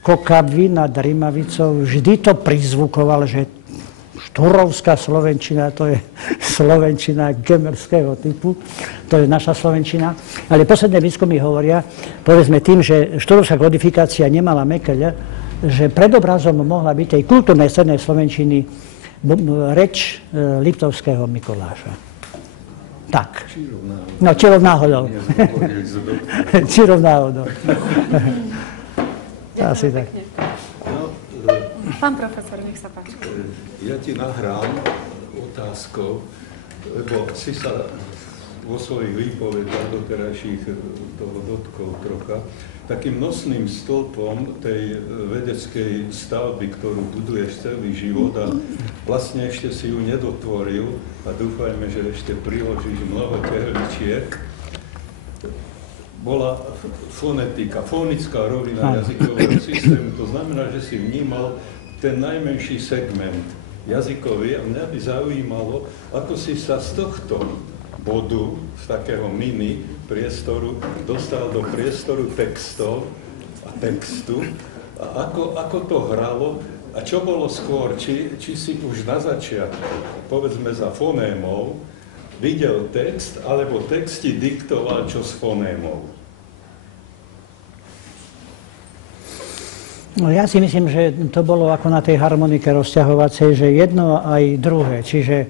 Kokavy nad Rimavicou, vždy to prizvukoval, že štúrovská slovenčina, to je slovenčina gemerského typu, to je naša slovenčina. Ale posledné výskumy hovoria, povedzme tým, že štúrovská kodifikácia nemala mekeľ, že predobrazom mohla byť tej kultúrnej strednej slovenčiny reč Liptovského Mikuláša. Tak. No, čirov náhodou. Čirov náhodou. Asi tak. Pán profesor, nech sa páči. Ja ti nahrám otázkou, lebo si sa vo svojich výpovedách doterajších toho dotkol trocha. Takým nosným stĺpom tej vedeckej stavby, ktorú buduješ celý život a vlastne ešte si ju nedotvoril a dúfajme, že ešte priložíš mnoho tehličiek, bola fonetika, fonická rovina jazykového systému. To znamená, že si vnímal ten najmenší segment jazykový a mňa by zaujímalo, ako si sa z tohto bodu, z takého mini priestoru, dostal do priestoru textov a textu a ako to hralo a čo bolo skôr, či si už na začiatku, povedzme za fonémov, videl text, alebo text ti diktoval čo s fonémov. No ja si myslím, že to bolo ako na tej harmonike rozťahovacej, že jedno aj druhé, čiže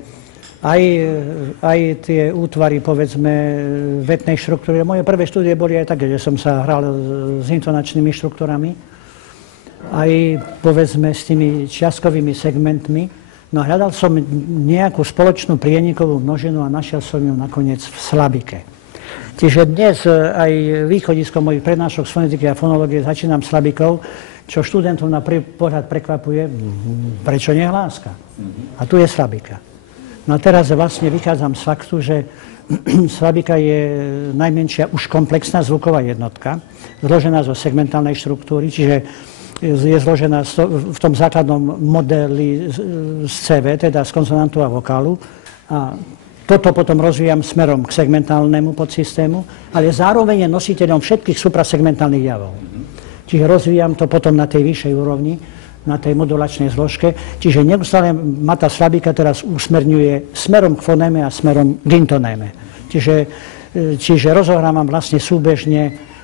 aj tie útvary, povedzme, vetnej štruktúry. Moje prvé štúdie boli aj také, že som sa hral s intonačnými štruktúrami, aj, povedzme, s tými čiastkovými segmentmi. No hľadal som nejakú spoločnú prienikovú množinu a našiel som ju nakoniec v slabike. Čiže dnes aj východiskom mojich prednášok z fonetiky a fonológie začínam slabikou, čo študentov na prvý pohľad prekvapuje, prečo nie hláska. A tu je slabika. No a teraz vlastne vychádzam z faktu, že slabika je najmenšia už komplexná zvuková jednotka, zložená zo segmentálnej štruktúry, čiže je zložená v tom základnom modeli z CV, teda z konsonantu a vokálu. A toto potom rozvíjam smerom k segmentálnemu podsystému, ale zároveň je nositeľom všetkých suprasegmentálnych javov. Čiže rozvíjam to potom na tej vyššej úrovni, na tej modulačnej zložke. Čiže neustále ma tá slabika teraz usmerňuje smerom k fonéme a smerom k intonéme. Čiže rozohrávam vlastne súbežne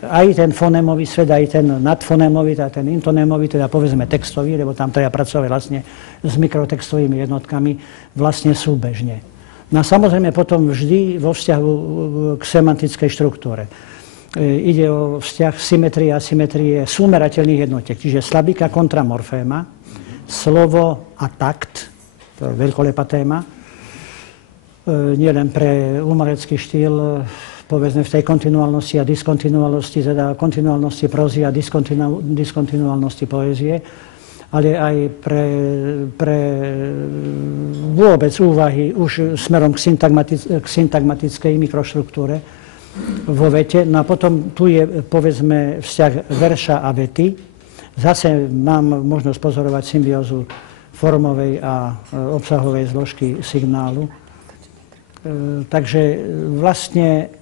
aj ten fonémový svet, aj ten nadfonémový, teda ten intonémový, teda povedzme textový, lebo tam treba pracovať vlastne s mikrotextovými jednotkami, vlastne súbežne. No a samozrejme potom vždy vo vzťahu k semantickej štruktúre. Ide o vzťah symetrie a asymetrie súmerateľných jednotiek, čiže slabika kontra morféma, slovo a takt, to je veľkolepá téma, nielen pre umelecký štýl, povedzme v tej kontinuálnosti a diskontinuálnosti, teda kontinuálnosti prózy a diskontinuálnosti poézie, ale aj pre vôbec úvahy už smerom k syntagmatickej mikroštruktúre vo vete. No a potom tu je, povedzme, vzťah verša a vety. Zase mám možnosť pozorovať symbiózu formovej a obsahovej zložky signálu. Takže vlastne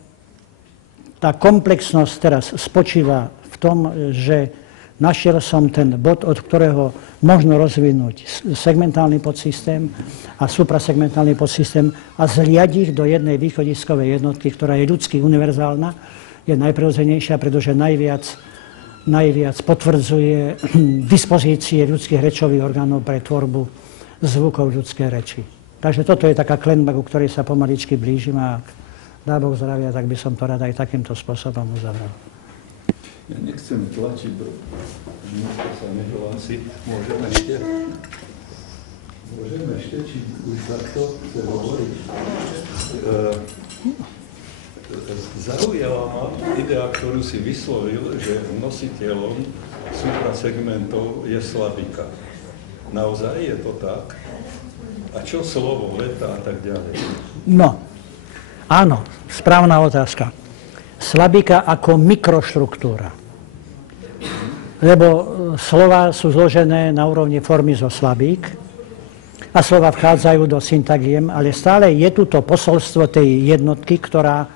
tá komplexnosť teraz spočíva v tom, že našiel som ten bod, od ktorého možno rozvinúť segmentálny podsystém a suprasegmentálny podsystém a zriadiť ich do jednej východiskovej jednotky, ktorá je ľudsky univerzálna, je najprirodzenejšia, pretože najviac potvrdzuje dispozície ľudských rečových orgánov pre tvorbu zvukov ľudskej reči. Takže toto je taká klenba, ku ktorej sa pomaličky blížim a dá Boh zdravia, tak by som to rád aj takýmto spôsobom uzavrel. Ja nechcem tlačiť, nikto sa nehlási. Môžeme ešte, či už takto chce hovoriť. Zaujala ma idea, ktorú si vyslovil, že nositeľom suprasegmentov je slabika. Naozaj je to tak? A čo slovo, veta a tak ďalej? No, áno, správna otázka. Slabika ako mikroštruktúra. Lebo slova sú zložené na úrovni formy zo slabík a slova vchádzajú do syntagiem, ale stále je tu to posolstvo tej jednotky, ktorá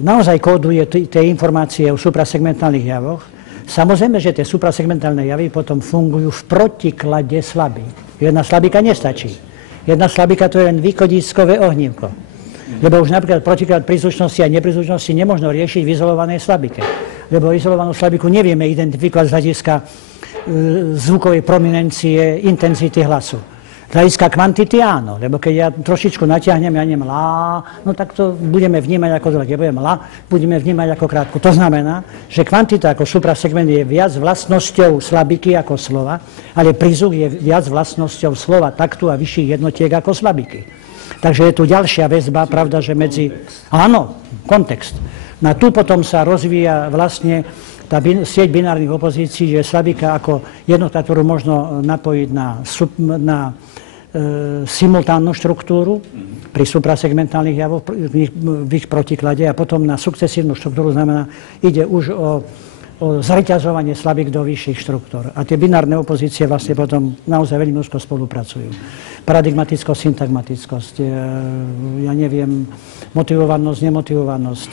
naozaj kóduje tie informácie o suprasegmentálnych javoch. Samozrejme, že tie suprasegmentálne javy potom fungujú v protiklade slabík. Jedna slabika nestačí. Jedna slabika to je len východiskové ohnívko. Lebo už napríklad protiklad príslušnosti a nepríslušnosti nemožno riešiť v izolovanej slabike. Lebo izolovanú slabiku nevieme identifikovať z hľadiska zvukovej prominencie, intenzity hlasu. Z hľadiska kvantity áno, lebo keď ja trošičku natiahnem, ja neviem lá, no tak to budeme vnímať ako dlhé. Keď budem lá, budeme vnímať ako krátku. To znamená, že kvantita ako suprasegment je viac vlastnosťou slabiky ako slova, ale prízvuk je viac vlastnosťou slova, taktu a vyšších jednotiek ako slabiky. Takže je tu ďalšia väzba, pravda, že medzi... Áno, kontext. No a tu potom sa rozvíja vlastne tá sieť binárnych opozícií, že slabika ako jednotka, ktorú možno napojiť na simultánnu štruktúru pri suprasegmentálnych javoch v ich protiklade a potom na sukcesívnu štruktúru, znamená, ide už o zreťazovanie slabík do vyšších štruktúr. A tie binárne opozície vlastne potom naozaj veľmi úzko spolupracujú. Paradigmatickosť, syntagmatickosť, ja neviem, motivovanosť, nemotivovanosť,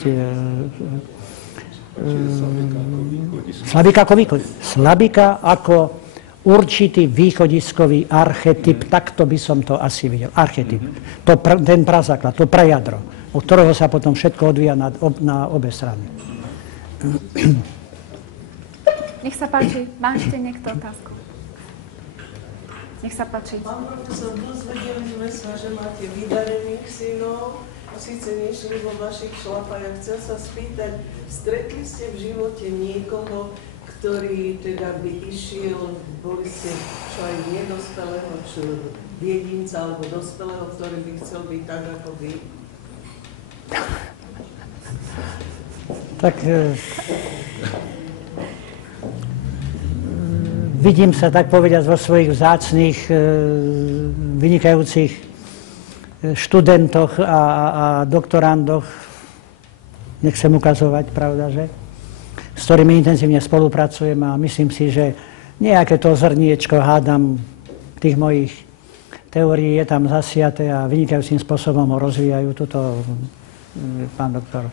slabika ako východisko. Slabika ako určitý východiskový archetyp, takto by som to asi videl. Archetyp. Ten prazáklad, to prajadro, od ktorého sa potom všetko odvíja na obe strany. Nech sa páči, má ešte niekto otázku? Nech sa páči. Pán profesor, dozvedeli sme sa, že máte vydarených synov, síce nešli vo vašich šlapách. Chcem sa spýtať, stretli ste v živote niekoho, ktorý teda by išiel, boli ste čo aj nedospelého, čo jedinca alebo dospelého, ktorý by chcel byť tak ako vy? Tak vidím sa, tak povediať, vo svojich vzácnych, vynikajúcich študentoch a doktorandoch, nechcem ukazovať, pravda, že? S ktorými intenzívne spolupracujem a myslím si, že nejaké to zrniečko, hádam, tých mojich teórií je tam zasiaté a vynikajúcim spôsobom ho rozvíjajú. Tuto pán doktor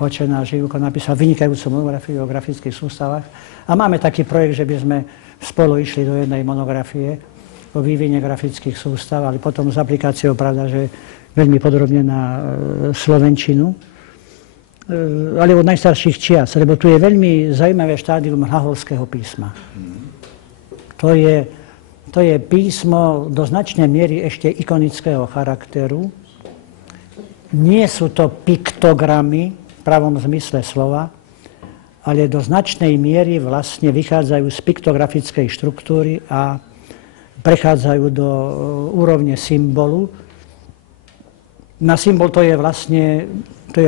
Hočena Živko napísal vynikajúcu monografiu o grafických sústavách a máme taký projekt, že by sme spolu išli do jednej monografie o vývine grafických sústav, ale potom s aplikáciou, pravda, že veľmi podrobne na slovenčinu, ale od najstarších čias, lebo tu je veľmi zaujímavé štádium hlaholského písma. To je písmo do značnej miery ešte ikonického charakteru. Nie sú to piktogramy v pravom zmysle slova, ale do značnej miery vlastne vychádzajú z piktografickej štruktúry a prechádzajú do úrovne symbolu. Na symbol to je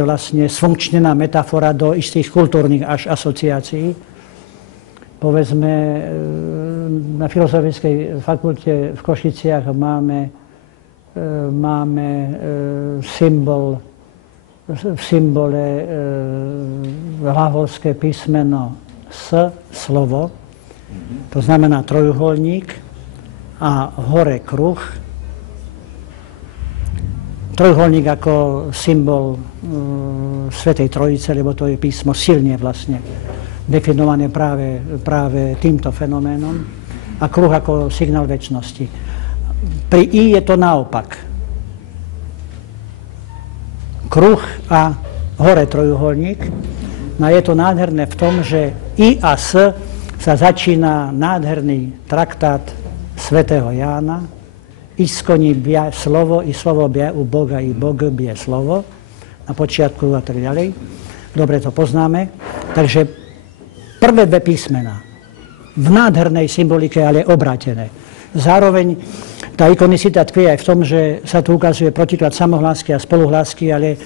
vlastne sfunkčnená metafora do istých kultúrnych až asociácií. Povedzme, na Filozofickej fakulte v Košiciach máme v symbole hlaholské písmeno S, slovo, to znamená trojuholník a hore kruh. Trojuholník ako symbol Svätej Trojice, lebo to je písmo silne vlastne definované práve týmto fenoménom, a kruh ako signál večnosti. Pri I je to naopak. Kruh a hore trojuholník. No je to nádherné v tom, že I a S sa začína nádherný traktát svätého Jána. Iskoní bia slovo, i slovo bia u Boga, i Bog bie slovo. Na počiatku a tak ďalej. Dobre to poznáme. Takže prvé dve písmená v nádhernej symbolike, ale obrátené. Zároveň tá ikonicita tkvie aj v tom, že sa tu ukazuje protiklad samohlásky a spoluhlásky, ale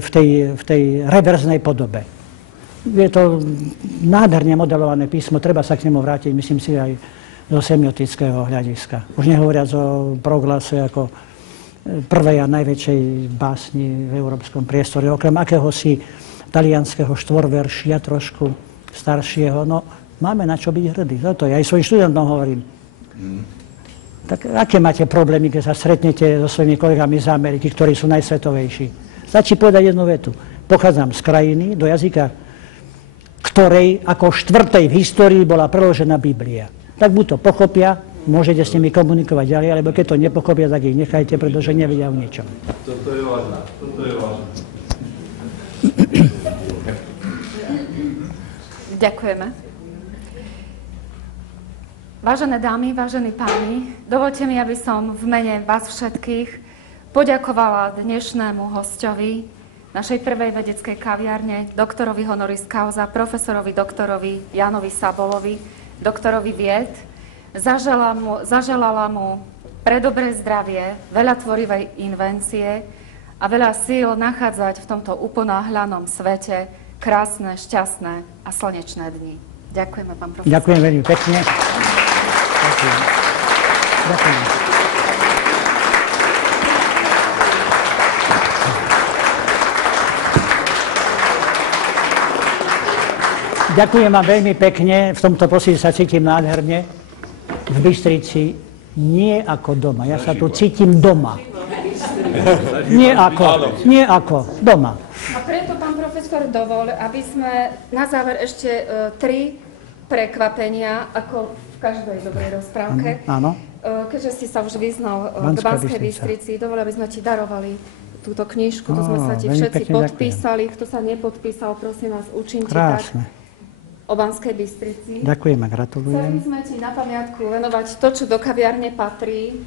v tej reverznej podobe. Je to nádherne modelované písmo, treba sa k nemu vrátiť, myslím si, aj zo semiotického hľadiska. Už nehovoriac o proglase ako prvej a najväčšej básni v európskom priestore, okrem akéhosi talianskeho štvorveršia, trošku staršieho. No, máme na čo byť hrdí. Toto ja aj svojim študentom hovorím. Tak aké máte problémy, keď sa stretnete so svojimi kolegami z Ameriky, ktorí sú najsvetovejší? Stačí povedať jednu vetu. Pochádzam z krajiny, do jazyka ktorej ako štvrtej v histórii bola preložená Biblia. Tak buď to pochopia, môžete s nimi komunikovať ďalej, alebo keď to nepochopia, tak ich nechajte, pretože nevedia o ničom. Toto je vážne. Ďakujeme. Vážené dámy, vážení páni, dovoľte mi, aby som v mene vás všetkých poďakovala dnešnému hosťovi našej prvej vedeckej kaviarne, doktorovi honoris causa, profesorovi doktorovi Jánovi Sabolovi, doktorovi vied. Zaželala mu pre dobré zdravie, veľa tvorivej invencie a veľa síl nachádzať v tomto uponáhľanom svete krásne, šťastné a slnečné dni. Ďakujeme, pán profesor. Ďakujem veľmi pekne. Ďakujem. Ďakujem vám veľmi pekne. V tomto posledí sa cítim nádherne. V Bystrici nie ako doma. Ja sa tu cítim doma. Nie ako doma. A preto, pán profesor, dovol, aby sme na záver ešte 3 prekvapenia, ako v každej dobrej rozprávke. Áno. Keďže si sa už vyznal k Banskej Bystrici, dovol, aby sme ti darovali túto knižku. Tu sme sa ti všetci podpísali. Kto sa nepodpísal, prosím vás, učiňte tak o Banskej Bystrici. Ďakujem a gratulujem. Chceli sme ti na pamiatku venovať to, čo do kaviarne patrí.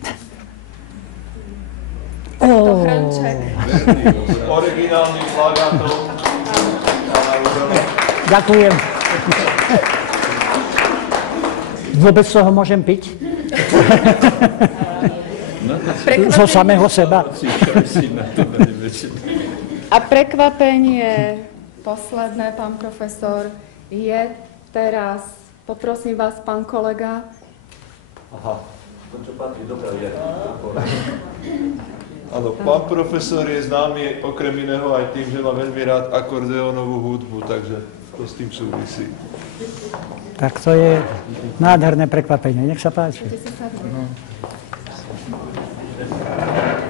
To hrnček. Originálny plagátov. Ďakujem. Vôbec z toho môžem piť? Zo samého seba. A prekvapenie posledné, pán profesor, je teraz, poprosím vás, pán kolega. Aha, to čo patrí do kaviarne. Áno, pán profesor je známy okrem iného aj tým, že má veľmi rád akordeónovú hudbu, takže to s tým súvisí. Tak to je nádherné prekvapenie. Nech sa páči.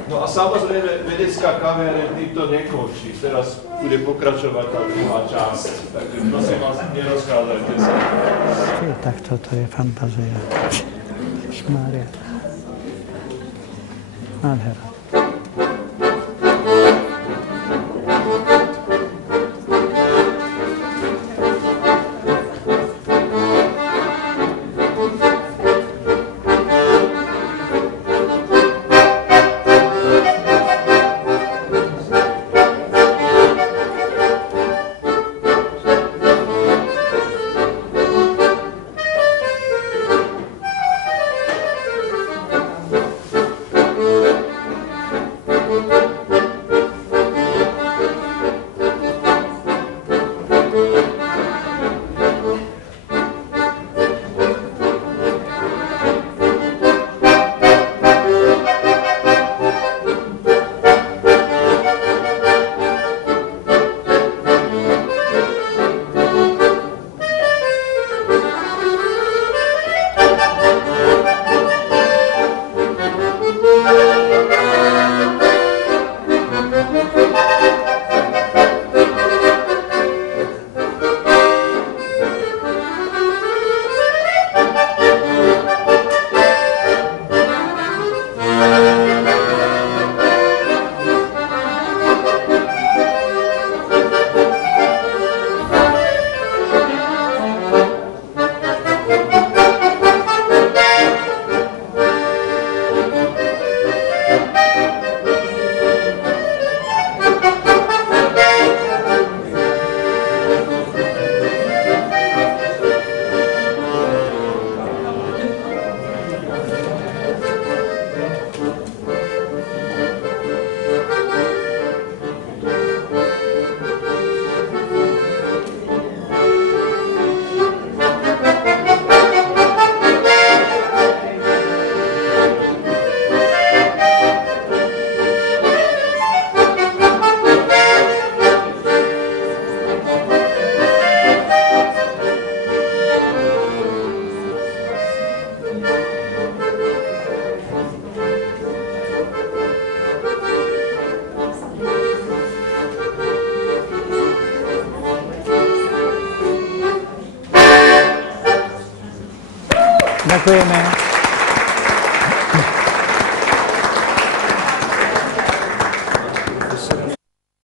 No a samozrejme, vedecká kaviareň týmto nekončí. Teraz bude pokračovať tá druhá časť. Takže prosím vás, nerozchádzajte sa. Tak toto je fantázia. Šmária. Nádhera. Ďakujeme.